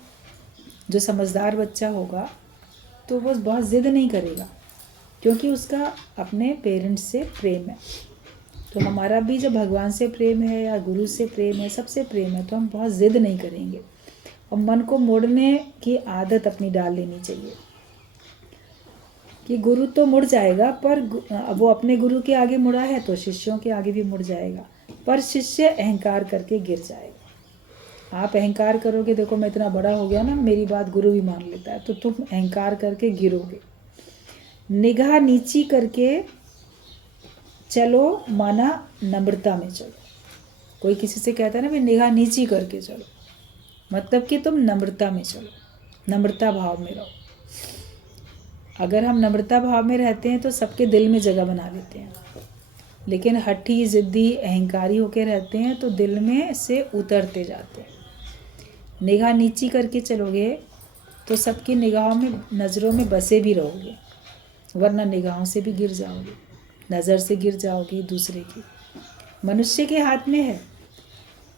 जो समझदार बच्चा होगा तो वो बहुत ज़िद नहीं करेगा, क्योंकि उसका अपने पेरेंट्स से प्रेम है। तो हमारा भी जब भगवान से प्रेम है या गुरु से प्रेम है, सबसे प्रेम है, तो हम बहुत ज़िद नहीं करेंगे। और मन को मोड़ने की आदत अपनी डाल लेनी चाहिए कि गुरु तो मुड़ जाएगा, पर वो अपने गुरु के आगे मुड़ा है तो शिष्यों के आगे भी मुड़ जाएगा, पर शिष्य अहंकार करके गिर जाएगा। आप अहंकार करोगे, देखो मैं इतना बड़ा हो गया ना, मेरी बात गुरु भी मान लेता है, तो तुम अहंकार करके गिरोगे। निगाह नीची करके चलो, माना नम्रता में चलो। कोई किसी से कहता है ना भाई निगाह नीची करके चलो, मतलब कि तुम नम्रता में चलो, नम्रता भाव में रहो। अगर हम नम्रता भाव में रहते हैं तो सबके दिल में जगह बना लेते हैं, लेकिन हठी ज़िद्दी अहंकारी होकर रहते हैं तो दिल में से उतरते जाते हैं। निगाह नीची करके चलोगे तो सबकी निगाहों में, नज़रों में बसे भी रहोगे, वरना निगाहों से भी गिर जाओगे, नज़र से गिर जाओगे दूसरे की। मनुष्य के हाथ में है,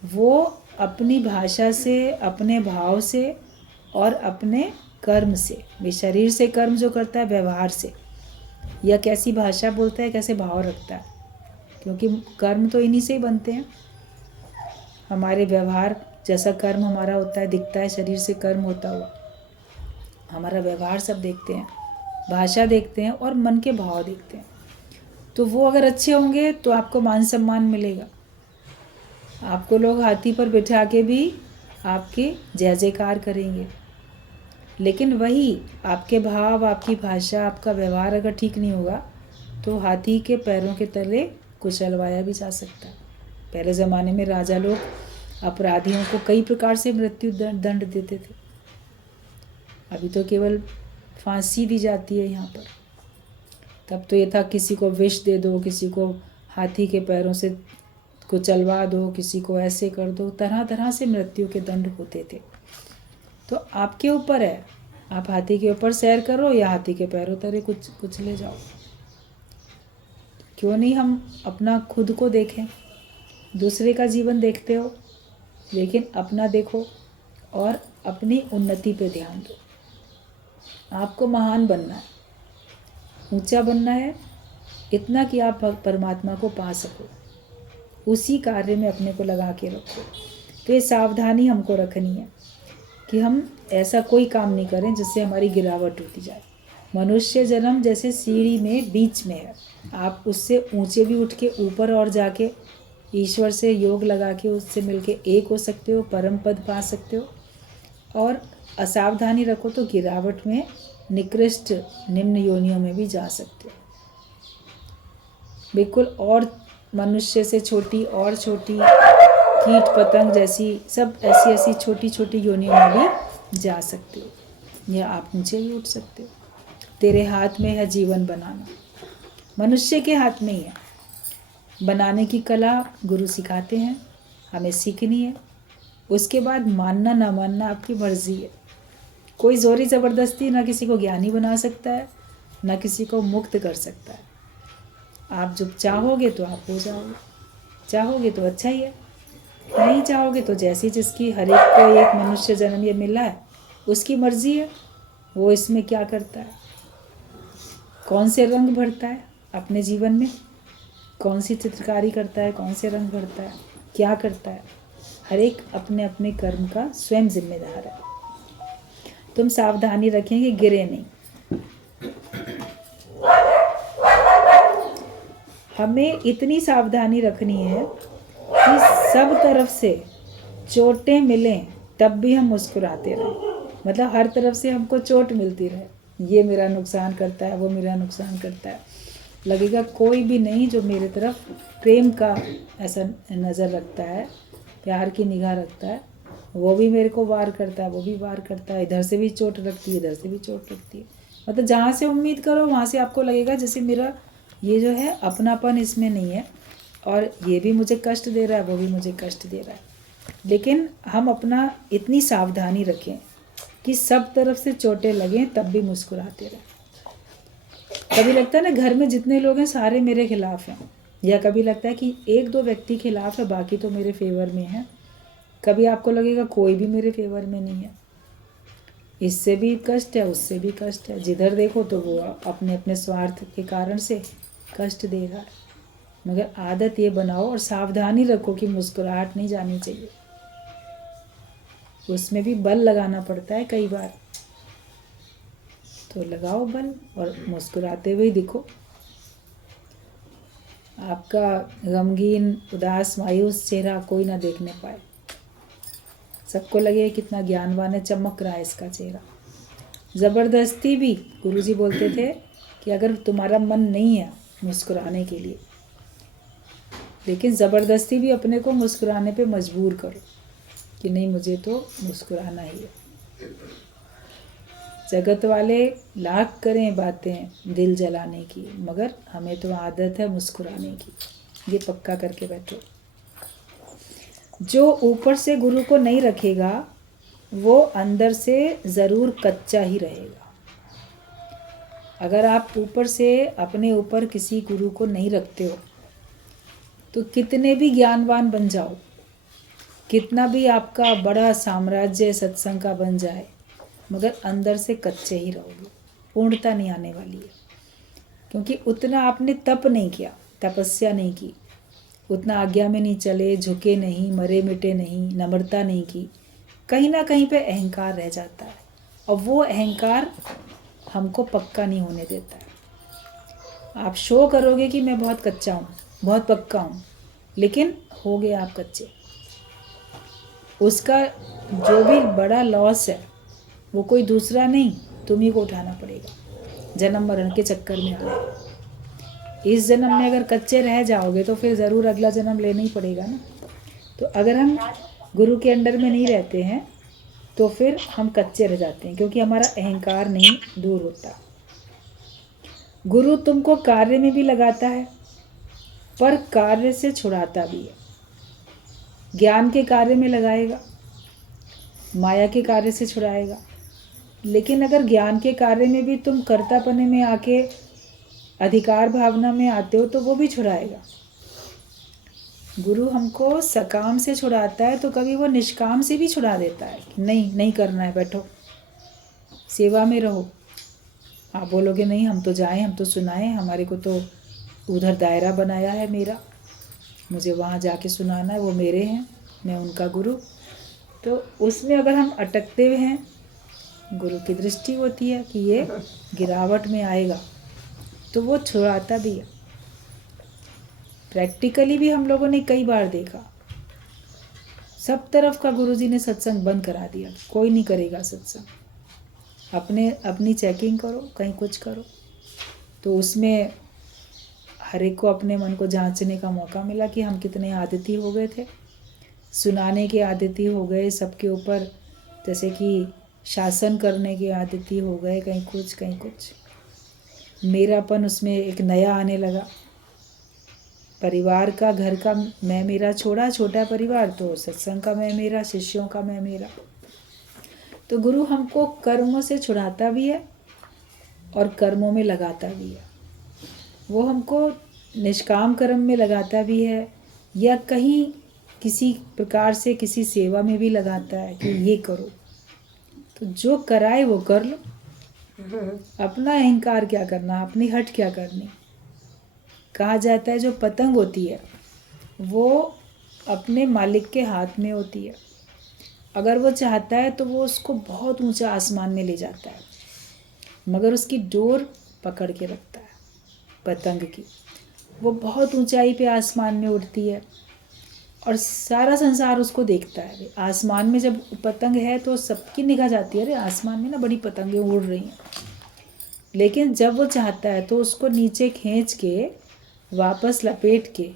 वो अपनी भाषा से, अपने भाव से और अपने कर्म से, वे शरीर से कर्म जो करता है, व्यवहार से, या कैसी भाषा बोलता है, कैसे भाव रखता है, क्योंकि कर्म तो इन्हीं से ही बनते हैं। हमारे व्यवहार जैसा कर्म हमारा होता है, दिखता है शरीर से कर्म होता हुआ, हमारा व्यवहार सब देखते हैं, भाषा देखते हैं और मन के भाव देखते हैं। तो वो अगर अच्छे होंगे तो आपको मान सम्मान मिलेगा, आपको लोग हाथी पर बिठा के भी आपके जय जयकार करेंगे। लेकिन वही आपके भाव, आपकी भाषा, आपका व्यवहार अगर ठीक नहीं होगा तो हाथी के पैरों के तले कुचलवाया भी जा सकता है। पहले ज़माने में राजा लोग अपराधियों को कई प्रकार से मृत्यु दंड देते थे, अभी तो केवल फांसी दी जाती है यहाँ पर। तब तो ये था किसी को विष दे दो, किसी को हाथी के पैरों से कुचलवा दो, किसी को ऐसे कर दो, तरह तरह से मृत्यु के दंड होते थे। तो आपके ऊपर है, आप हाथी के ऊपर सैर करो या हाथी के पैरों तले कुछ ले जाओ। क्यों नहीं हम अपना खुद को देखें। दूसरे का जीवन देखते हो, लेकिन अपना देखो और अपनी उन्नति पे ध्यान दो। आपको महान बनना है, ऊंचा बनना है, इतना कि आप परमात्मा को पा सको, उसी कार्य में अपने को लगा के रखो। तो ये सावधानी हमको रखनी है कि हम ऐसा कोई काम नहीं करें जिससे हमारी गिरावट होती जाए। मनुष्य जन्म जैसे सीढ़ी में बीच में है, आप उससे ऊंचे भी उठ के ऊपर और जाके ईश्वर से योग लगा के उससे मिलके एक हो सकते हो, परम पद पा सकते हो। और असावधानी रखो तो गिरावट में निकृष्ट निम्न योनियों में भी जा सकते हो, बिल्कुल। और मनुष्य से छोटी और छोटी कीट पतंग जैसी, सब ऐसी ऐसी छोटी छोटी योनियों में भी जा सकते हो, या आप नीचे भी उठ सकते हो। तेरे हाथ में है जीवन बनाना, मनुष्य के हाथ में ही है। बनाने की कला गुरु सिखाते हैं, हमें सीखनी है। उसके बाद मानना ना मानना आपकी मर्जी है। कोई जोरी ज़बरदस्ती ना किसी को ज्ञानी बना सकता है, ना किसी को मुक्त कर सकता है। आप जब चाहोगे तो आप हो जाओगे, चाहोगे तो अच्छा ही है, नहीं चाहोगे तो जैसी जिसकी, हर एक को एक मनुष्य जन्म ये मिला है, उसकी मर्जी है, वो इसमें क्या करता है, कौन से रंग भरता है अपने जीवन में, कौन सी चित्रकारी करता है, कौन से रंग भरता है, क्या करता है? हर एक अपने अपने कर्म का स्वयं जिम्मेदार है। तुम सावधानी रखें कि गिरे नहीं। हमें इतनी सावधानी रखनी है कि सब तरफ से चोटें मिलें तब भी हम मुस्कुराते रहें। मतलब हर तरफ से हमको चोट मिलती रहे, ये मेरा नुकसान करता है, वो मेरा नुकसान करता है, लगेगा कोई भी नहीं जो मेरे तरफ प्रेम का ऐसा नज़र रखता है, प्यार की निगाह रखता है, वो भी मेरे को वार करता है, वो भी वार करता है, इधर से भी चोट लगती है, इधर से भी चोट लगती है। मतलब जहाँ से उम्मीद करो वहाँ से आपको लगेगा जैसे मेरा ये जो है अपनापन इसमें नहीं है, और ये भी मुझे कष्ट दे रहा है, वो भी मुझे कष्ट दे रहा है। लेकिन हम अपना इतनी सावधानी रखें कि सब तरफ से चोटें लगें तब भी मुस्कुराते रहें। कभी लगता है ना घर में जितने लोग हैं सारे मेरे खिलाफ हैं, या कभी लगता है कि एक दो व्यक्ति खिलाफ है, बाकी तो मेरे फेवर में है। कभी आपको लगेगा कोई भी मेरे फेवर में नहीं है, इससे भी कष्ट है, उससे भी कष्ट है, जिधर देखो तो वो अपने अपने स्वार्थ के कारण से कष्ट दे रहा है। मगर आदत ये बनाओ और सावधानी रखो कि मुस्कुराहट नहीं जानी चाहिए। उसमें भी बल लगाना पड़ता है कई बार, तो लगाओ बल और मुस्कुराते हुए दिखो। आपका गमगीन, उदास, मायूस चेहरा कोई ना देखने पाए, सबको लगे कितना ज्ञानवान है, चमक रहा है इसका चेहरा। ज़बरदस्ती भी गुरुजी बोलते थे कि अगर तुम्हारा मन नहीं है मुस्कुराने के लिए, लेकिन ज़बरदस्ती भी अपने को मुस्कुराने पे मजबूर करो कि नहीं मुझे तो मुस्कुराना ही है। जगत वाले लाख करें बातें दिल जलाने की, मगर हमें तो आदत है मुस्कुराने की, ये पक्का करके बैठो। जो ऊपर से गुरु को नहीं रखेगा वो अंदर से ज़रूर कच्चा ही रहेगा। अगर आप ऊपर से अपने ऊपर किसी गुरु को नहीं रखते हो तो कितने भी ज्ञानवान बन जाओ, कितना भी आपका बड़ा साम्राज्य सत्संग का बन जाए, मगर अंदर से कच्चे ही रहोगे, पूर्णता नहीं आने वाली है। क्योंकि उतना आपने तप नहीं किया, तपस्या नहीं की, उतना आज्ञा में नहीं चले, झुके नहीं, मरे मिटे नहीं, नम्रता नहीं की, कहीं ना कहीं पे अहंकार रह जाता है, और वो अहंकार हमको पक्का नहीं होने देता है। आप शो करोगे कि मैं बहुत कच्चा हूँ, बहुत पक्का हूँ, लेकिन हो गए आप कच्चे। उसका जो भी बड़ा लॉस है वो कोई दूसरा नहीं, तुम ही को उठाना पड़ेगा जन्म मरण के चक्कर में आए। इस जन्म में अगर कच्चे रह जाओगे तो फिर ज़रूर अगला जन्म लेना ही पड़ेगा ना। तो अगर हम गुरु के अंडर में नहीं रहते हैं तो फिर हम कच्चे रह जाते हैं, क्योंकि हमारा अहंकार नहीं दूर होता। गुरु तुमको कार्य में भी लगाता है पर कार्य से छुड़ाता भी है। ज्ञान के कार्य में लगाएगा, माया के कार्य से छुड़ाएगा, लेकिन अगर ज्ञान के कार्य में भी तुम कर्तापने में आके अधिकार भावना में आते हो तो वो भी छुड़ाएगा। गुरु हमको सकाम से छुड़ाता है तो कभी वो निष्काम से भी छुड़ा देता है कि नहीं नहीं करना है, बैठो सेवा में रहो। आप बोलोगे नहीं हम तो जाएं, हम तो सुनाएं, हमारे को तो उधर दायरा बनाया है मेरा, मुझे वहाँ जाके सुनाना है, वो मेरे हैं, मैं उनका गुरु। तो उसमें अगर हम अटकते हुए हैं, गुरु की दृष्टि होती है कि ये गिरावट में आएगा तो वो छुड़ाता भी है। प्रैक्टिकली भी हम लोगों ने कई बार देखा, सब तरफ का गुरुजी ने सत्संग बंद करा दिया, कोई नहीं करेगा सत्संग, अपनी चेकिंग करो, कहीं कुछ करो। तो उसमें हर एक को अपने मन को जांचने का मौका मिला कि हम कितने आदती हो गए थे, सुनाने के आदती हो गए, सबके ऊपर जैसे कि शासन करने के आदती हो गए, कहीं कुछ। मेरापन उसमें एक नया आने लगा। परिवार का, घर का मैं मेरा छोड़ा, छोटा परिवार, तो सत्संग का मैं मेरा, शिष्यों का मैं मेरा। तो गुरु हमको कर्मों से छुड़ाता भी है और कर्मों में लगाता भी है। वो हमको निष्काम कर्म में लगाता भी है या कहीं किसी प्रकार से किसी सेवा में भी लगाता है कि ये करो, तो जो कराए वो कर लो। अपना अहंकार क्या करना, अपनी हट क्या करनी। कहा जाता है जो पतंग होती है वो अपने मालिक के हाथ में होती है। अगर वो चाहता है तो वो उसको बहुत ऊंचा आसमान में ले जाता है, मगर उसकी डोर पकड़ के रखता है। पतंग की वो बहुत ऊंचाई पे आसमान में उड़ती है और सारा संसार उसको देखता है। आसमान में जब पतंग है तो सबकी निगाह जाती है, अरे आसमान में ना बड़ी पतंगें उड़ रही हैं। लेकिन जब वो चाहता है तो उसको नीचे खींच के वापस लपेट के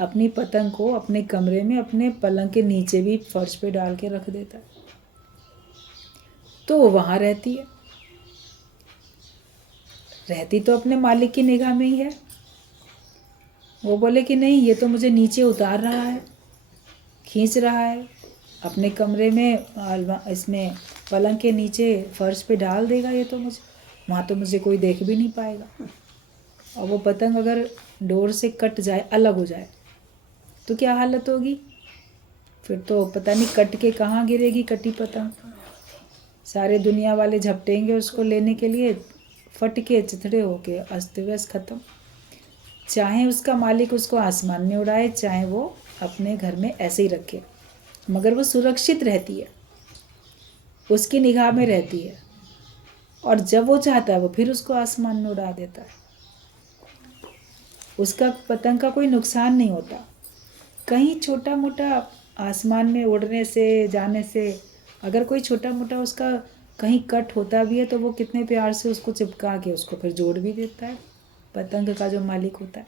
अपनी पतंग को अपने कमरे में अपने पलंग के नीचे भी फर्श पे डाल के रख देता है, तो वो वहाँ रहती है। रहती तो अपने मालिक की निगाह में ही है। वो बोले कि नहीं, ये तो मुझे नीचे उतार रहा है, खींच रहा है, अपने कमरे में इसमें पलंग के नीचे फर्श पे डाल देगा, ये तो मुझे वहाँ तो मुझे कोई देख भी नहीं पाएगा। और वो पतंग अगर डोर से कट जाए, अलग हो जाए, तो क्या हालत होगी? फिर तो पता नहीं कट के कहाँ गिरेगी कटी पतंग। सारे दुनिया वाले झपटेंगे उसको लेने के लिए, फट के चिथड़े होके अस्त व्यस्त खत्म। चाहे उसका मालिक उसको आसमान में उड़ाए, चाहे वो अपने घर में ऐसे ही रखे, मगर वो सुरक्षित रहती है, उसकी निगाह में रहती है। और जब वो चाहता है वो फिर उसको आसमान में उड़ा देता है। उसका पतंग का कोई नुकसान नहीं होता। कहीं छोटा मोटा आसमान में उड़ने से, जाने से अगर कोई छोटा मोटा उसका कहीं कट होता भी है तो वो कितने प्यार से उसको चिपका के उसको फिर जोड़ भी देता है, पतंग का जो मालिक होता है।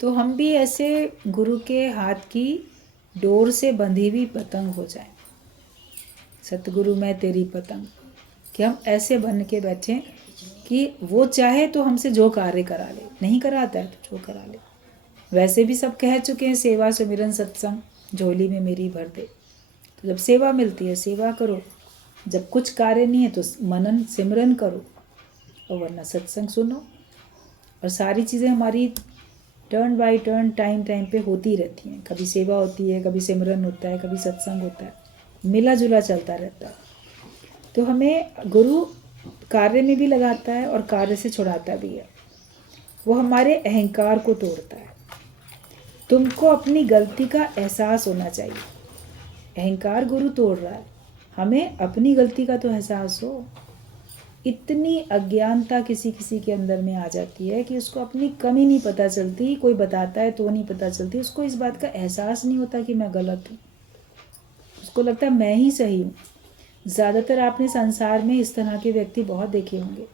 तो हम भी ऐसे गुरु के हाथ की डोर से बंधी हुई पतंग हो जाए, सतगुरु मैं तेरी पतंग, कि हम ऐसे बन के बैठें कि वो चाहे तो हमसे जो कार्य करा ले, नहीं कराता है तो जो करा ले। वैसे भी सब कह चुके हैं, सेवा सुमिरन सत्संग झोली में मेरी भर दे। तो जब सेवा मिलती है सेवा करो, जब कुछ कार्य नहीं है तो मनन सिमरन करो, और वरना सत्संग सुनो। और सारी चीज़ें हमारी turn by turn time time पे होती रहती हैं। कभी सेवा होती है, कभी सिमरन होता है, कभी सत्संग होता है, मिला जुला चलता रहता है। तो हमें गुरु कार्य में भी लगाता है और कार्य से छुड़ाता भी है। वो हमारे अहंकार को तोड़ता है। तुमको अपनी गलती का एहसास होना चाहिए। अहंकार गुरु तोड़ रहा है, हमें अपनी गलती का तो एहसास हो। इतनी अज्ञानता किसी किसी के अंदर में आ जाती है कि उसको अपनी कमी नहीं पता चलती, कोई बताता है तो नहीं पता चलती, उसको इस बात का एहसास नहीं होता कि मैं गलत हूँ, उसको लगता है मैं ही सही हूँ। ज़्यादातर आपने संसार में इस तरह के व्यक्ति बहुत देखे होंगे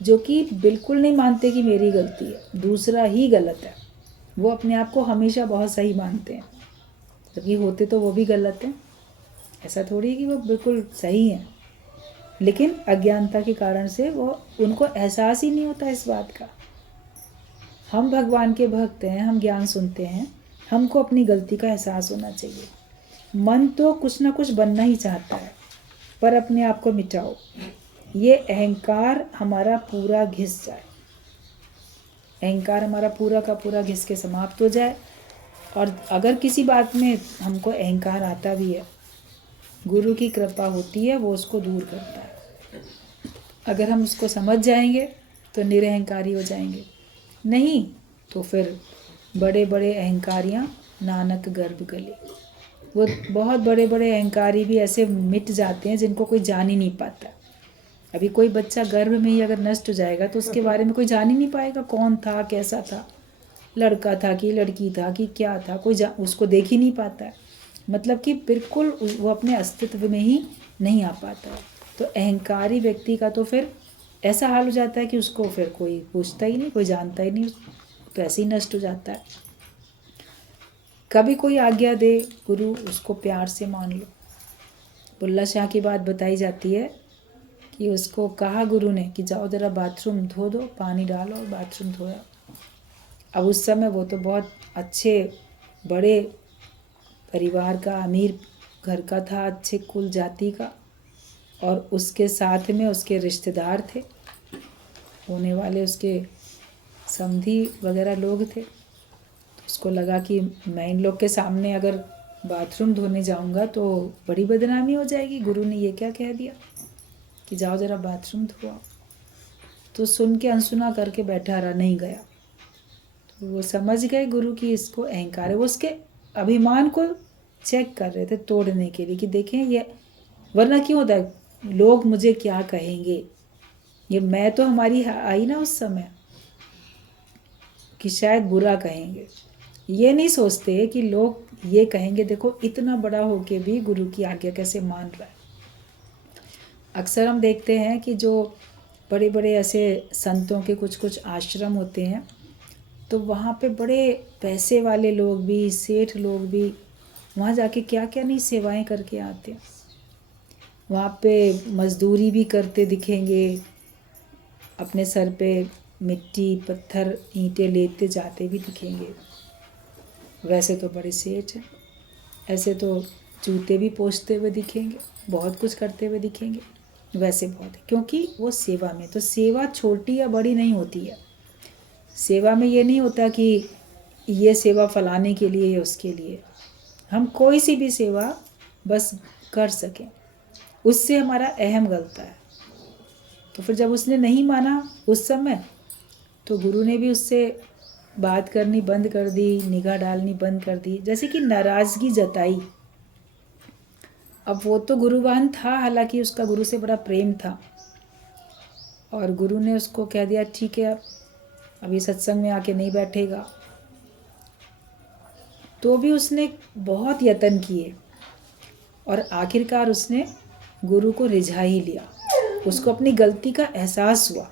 जो कि बिल्कुल नहीं मानते कि मेरी गलती है, दूसरा ही गलत है। वो अपने आप को हमेशा बहुत सही मानते हैं, जबकि होते तो वो भी गलत हैं। ऐसा थोड़ी है कि वो बिल्कुल सही हैं, लेकिन अज्ञानता के कारण से वो उनको एहसास ही नहीं होता इस बात का। हम भगवान के भक्त हैं, हम ज्ञान सुनते हैं, हमको अपनी गलती का एहसास होना चाहिए। मन तो कुछ ना कुछ बनना ही चाहता है, पर अपने आप को मिटाओ, ये अहंकार हमारा पूरा घिस जाए, अहंकार हमारा पूरा का पूरा घिस के समाप्त हो जाए। और अगर किसी बात में हमको अहंकार आता भी है, गुरु की कृपा होती है, वो उसको दूर करता है। अगर हम उसको समझ जाएंगे तो निरअहंकारी हो जाएंगे, नहीं तो फिर बड़े बड़े अहंकारियाँ नानक गर्भ गले। वो बहुत बड़े बड़े अहंकारी भी ऐसे मिट जाते हैं जिनको कोई जान ही नहीं पाता। अभी कोई बच्चा गर्भ में ही अगर नष्ट हो जाएगा तो उसके बारे में कोई जान ही नहीं पाएगा, कौन था, कैसा था, लड़का था कि लड़की था कि क्या था, कोई उसको देख ही नहीं पाता है। मतलब कि बिल्कुल वो अपने अस्तित्व में ही नहीं आ पाता है। तो अहंकारी व्यक्ति का तो फिर ऐसा हाल हो जाता है कि उसको फिर कोई पूछता ही नहीं, कोई जानता ही नहीं, तो ऐसे ही नष्ट हो जाता है। कभी कोई आज्ञा दे गुरु, उसको प्यार से मान लो। बुल्ला शाह की बात बताई जाती है कि उसको कहा गुरु ने कि जाओ ज़रा बाथरूम धो दो, पानी डालो और बाथरूम धोया। अब उस समय वो तो बहुत अच्छे बड़े परिवार का, अमीर घर का था, अच्छे कुल जाति का, और उसके साथ में उसके रिश्तेदार थे, होने वाले उसके समधी वगैरह लोग थे। तो उसको लगा कि मैं इन लोग के सामने अगर बाथरूम धोने जाऊंगा तो बड़ी बदनामी हो जाएगी, गुरु ने ये क्या कह दिया कि जाओ ज़रा बाथरूम धो आओ। तो सुन के अनसुना करके बैठा रहा, नहीं गया। वो समझ गए गुरु की इसको अहंकार है, वो उसके अभिमान को चेक कर रहे थे तोड़ने के लिए कि देखें ये, वरना क्यों होता है लोग मुझे क्या कहेंगे, ये मैं तो हमारी आई ना उस समय कि शायद बुरा कहेंगे, ये नहीं सोचते कि लोग ये कहेंगे देखो इतना बड़ा होके भी गुरु की आज्ञा कैसे मान रहा है। अक्सर हम देखते हैं कि जो बड़े बड़े ऐसे संतों के कुछ कुछ आश्रम होते हैं तो वहाँ पे बड़े पैसे वाले लोग भी, सेठ लोग भी वहाँ जाके क्या क्या नहीं सेवाएं करके आते हैं। वहाँ पे मजदूरी भी करते दिखेंगे, अपने सर पे मिट्टी पत्थर ईंटें लेते जाते भी दिखेंगे। वैसे तो बड़े सेठ हैं, ऐसे तो जूते भी पोंछते हुए दिखेंगे, बहुत कुछ करते हुए दिखेंगे, वैसे बहुत है क्योंकि वो सेवा में। तो सेवा छोटी या बड़ी नहीं होती है। सेवा में ये नहीं होता कि ये सेवा फलाने के लिए या उसके लिए, हम कोई सी भी सेवा बस कर सकें, उससे हमारा अहम गलता है। तो फिर जब उसने नहीं माना उस समय तो गुरु ने भी उससे बात करनी बंद कर दी, निगाह डालनी बंद कर दी, जैसे कि नाराज़गी जताई। अब वो तो गुरुवान था, हालांकि उसका गुरु से बड़ा प्रेम था और गुरु ने उसको कह दिया ठीक है अभी सत्संग में आके नहीं बैठेगा। तो भी उसने बहुत यत्न किए और आखिरकार उसने गुरु को रिझा ही लिया। उसको अपनी गलती का एहसास हुआ।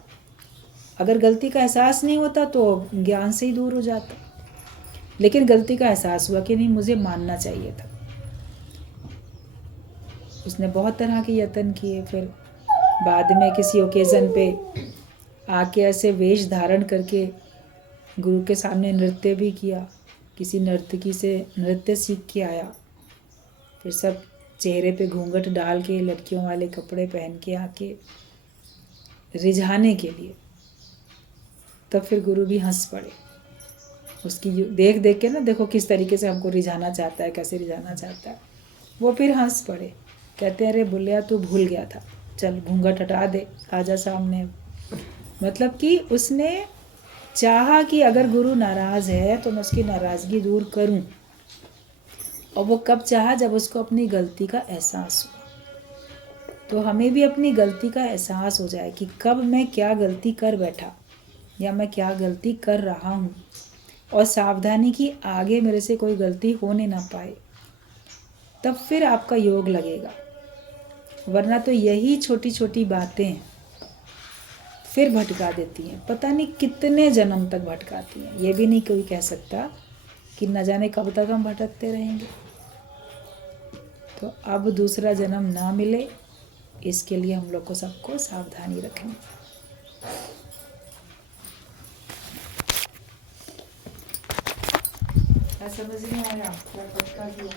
अगर गलती का एहसास नहीं होता तो ज्ञान से ही दूर हो जाता, लेकिन गलती का एहसास हुआ कि नहीं मुझे मानना चाहिए था। उसने बहुत तरह के यत्न किए। फिर बाद में किसी ओकेज़न पे आके ऐसे वेश धारण करके गुरु के सामने नृत्य भी किया, किसी नर्तकी से नृत्य सीख के आया। फिर सब चेहरे पे घूंघट डाल के लड़कियों वाले कपड़े पहन के आके रिझाने के लिए। तब फिर गुरु भी हंस पड़े उसकी देख देख के ना, देखो किस तरीके से हमको रिझाना चाहता है, कैसे रिझाना चाहता है। वो फिर हंस पड़े, कहते हैं अरे बुल्लिया तू भूल गया था, चल घूंघट हटा दे, आजा सामने। मतलब कि उसने चाहा कि अगर गुरु नाराज़ है तो मैं उसकी नाराज़गी दूर करूं। और वो कब चाहा, जब उसको अपनी गलती का एहसास हुआ। तो हमें भी अपनी गलती का एहसास हो जाए कि कब मैं क्या गलती कर बैठा या मैं क्या गलती कर रहा हूँ, और सावधानी की आगे मेरे से कोई गलती होने ना पाए, तब फिर आपका योग लगेगा। वरना तो यही छोटी छोटी बातें फिर भटका देती हैं, पता नहीं कितने जन्म तक भटकाती हैं। ये भी नहीं कोई कह सकता कि न जाने कब तक हम भटकते रहेंगे। तो अब दूसरा जन्म ना मिले, इसके लिए हम लोग को सबको सावधानी रखनी। समझ नहीं आया क्या भटका दिया।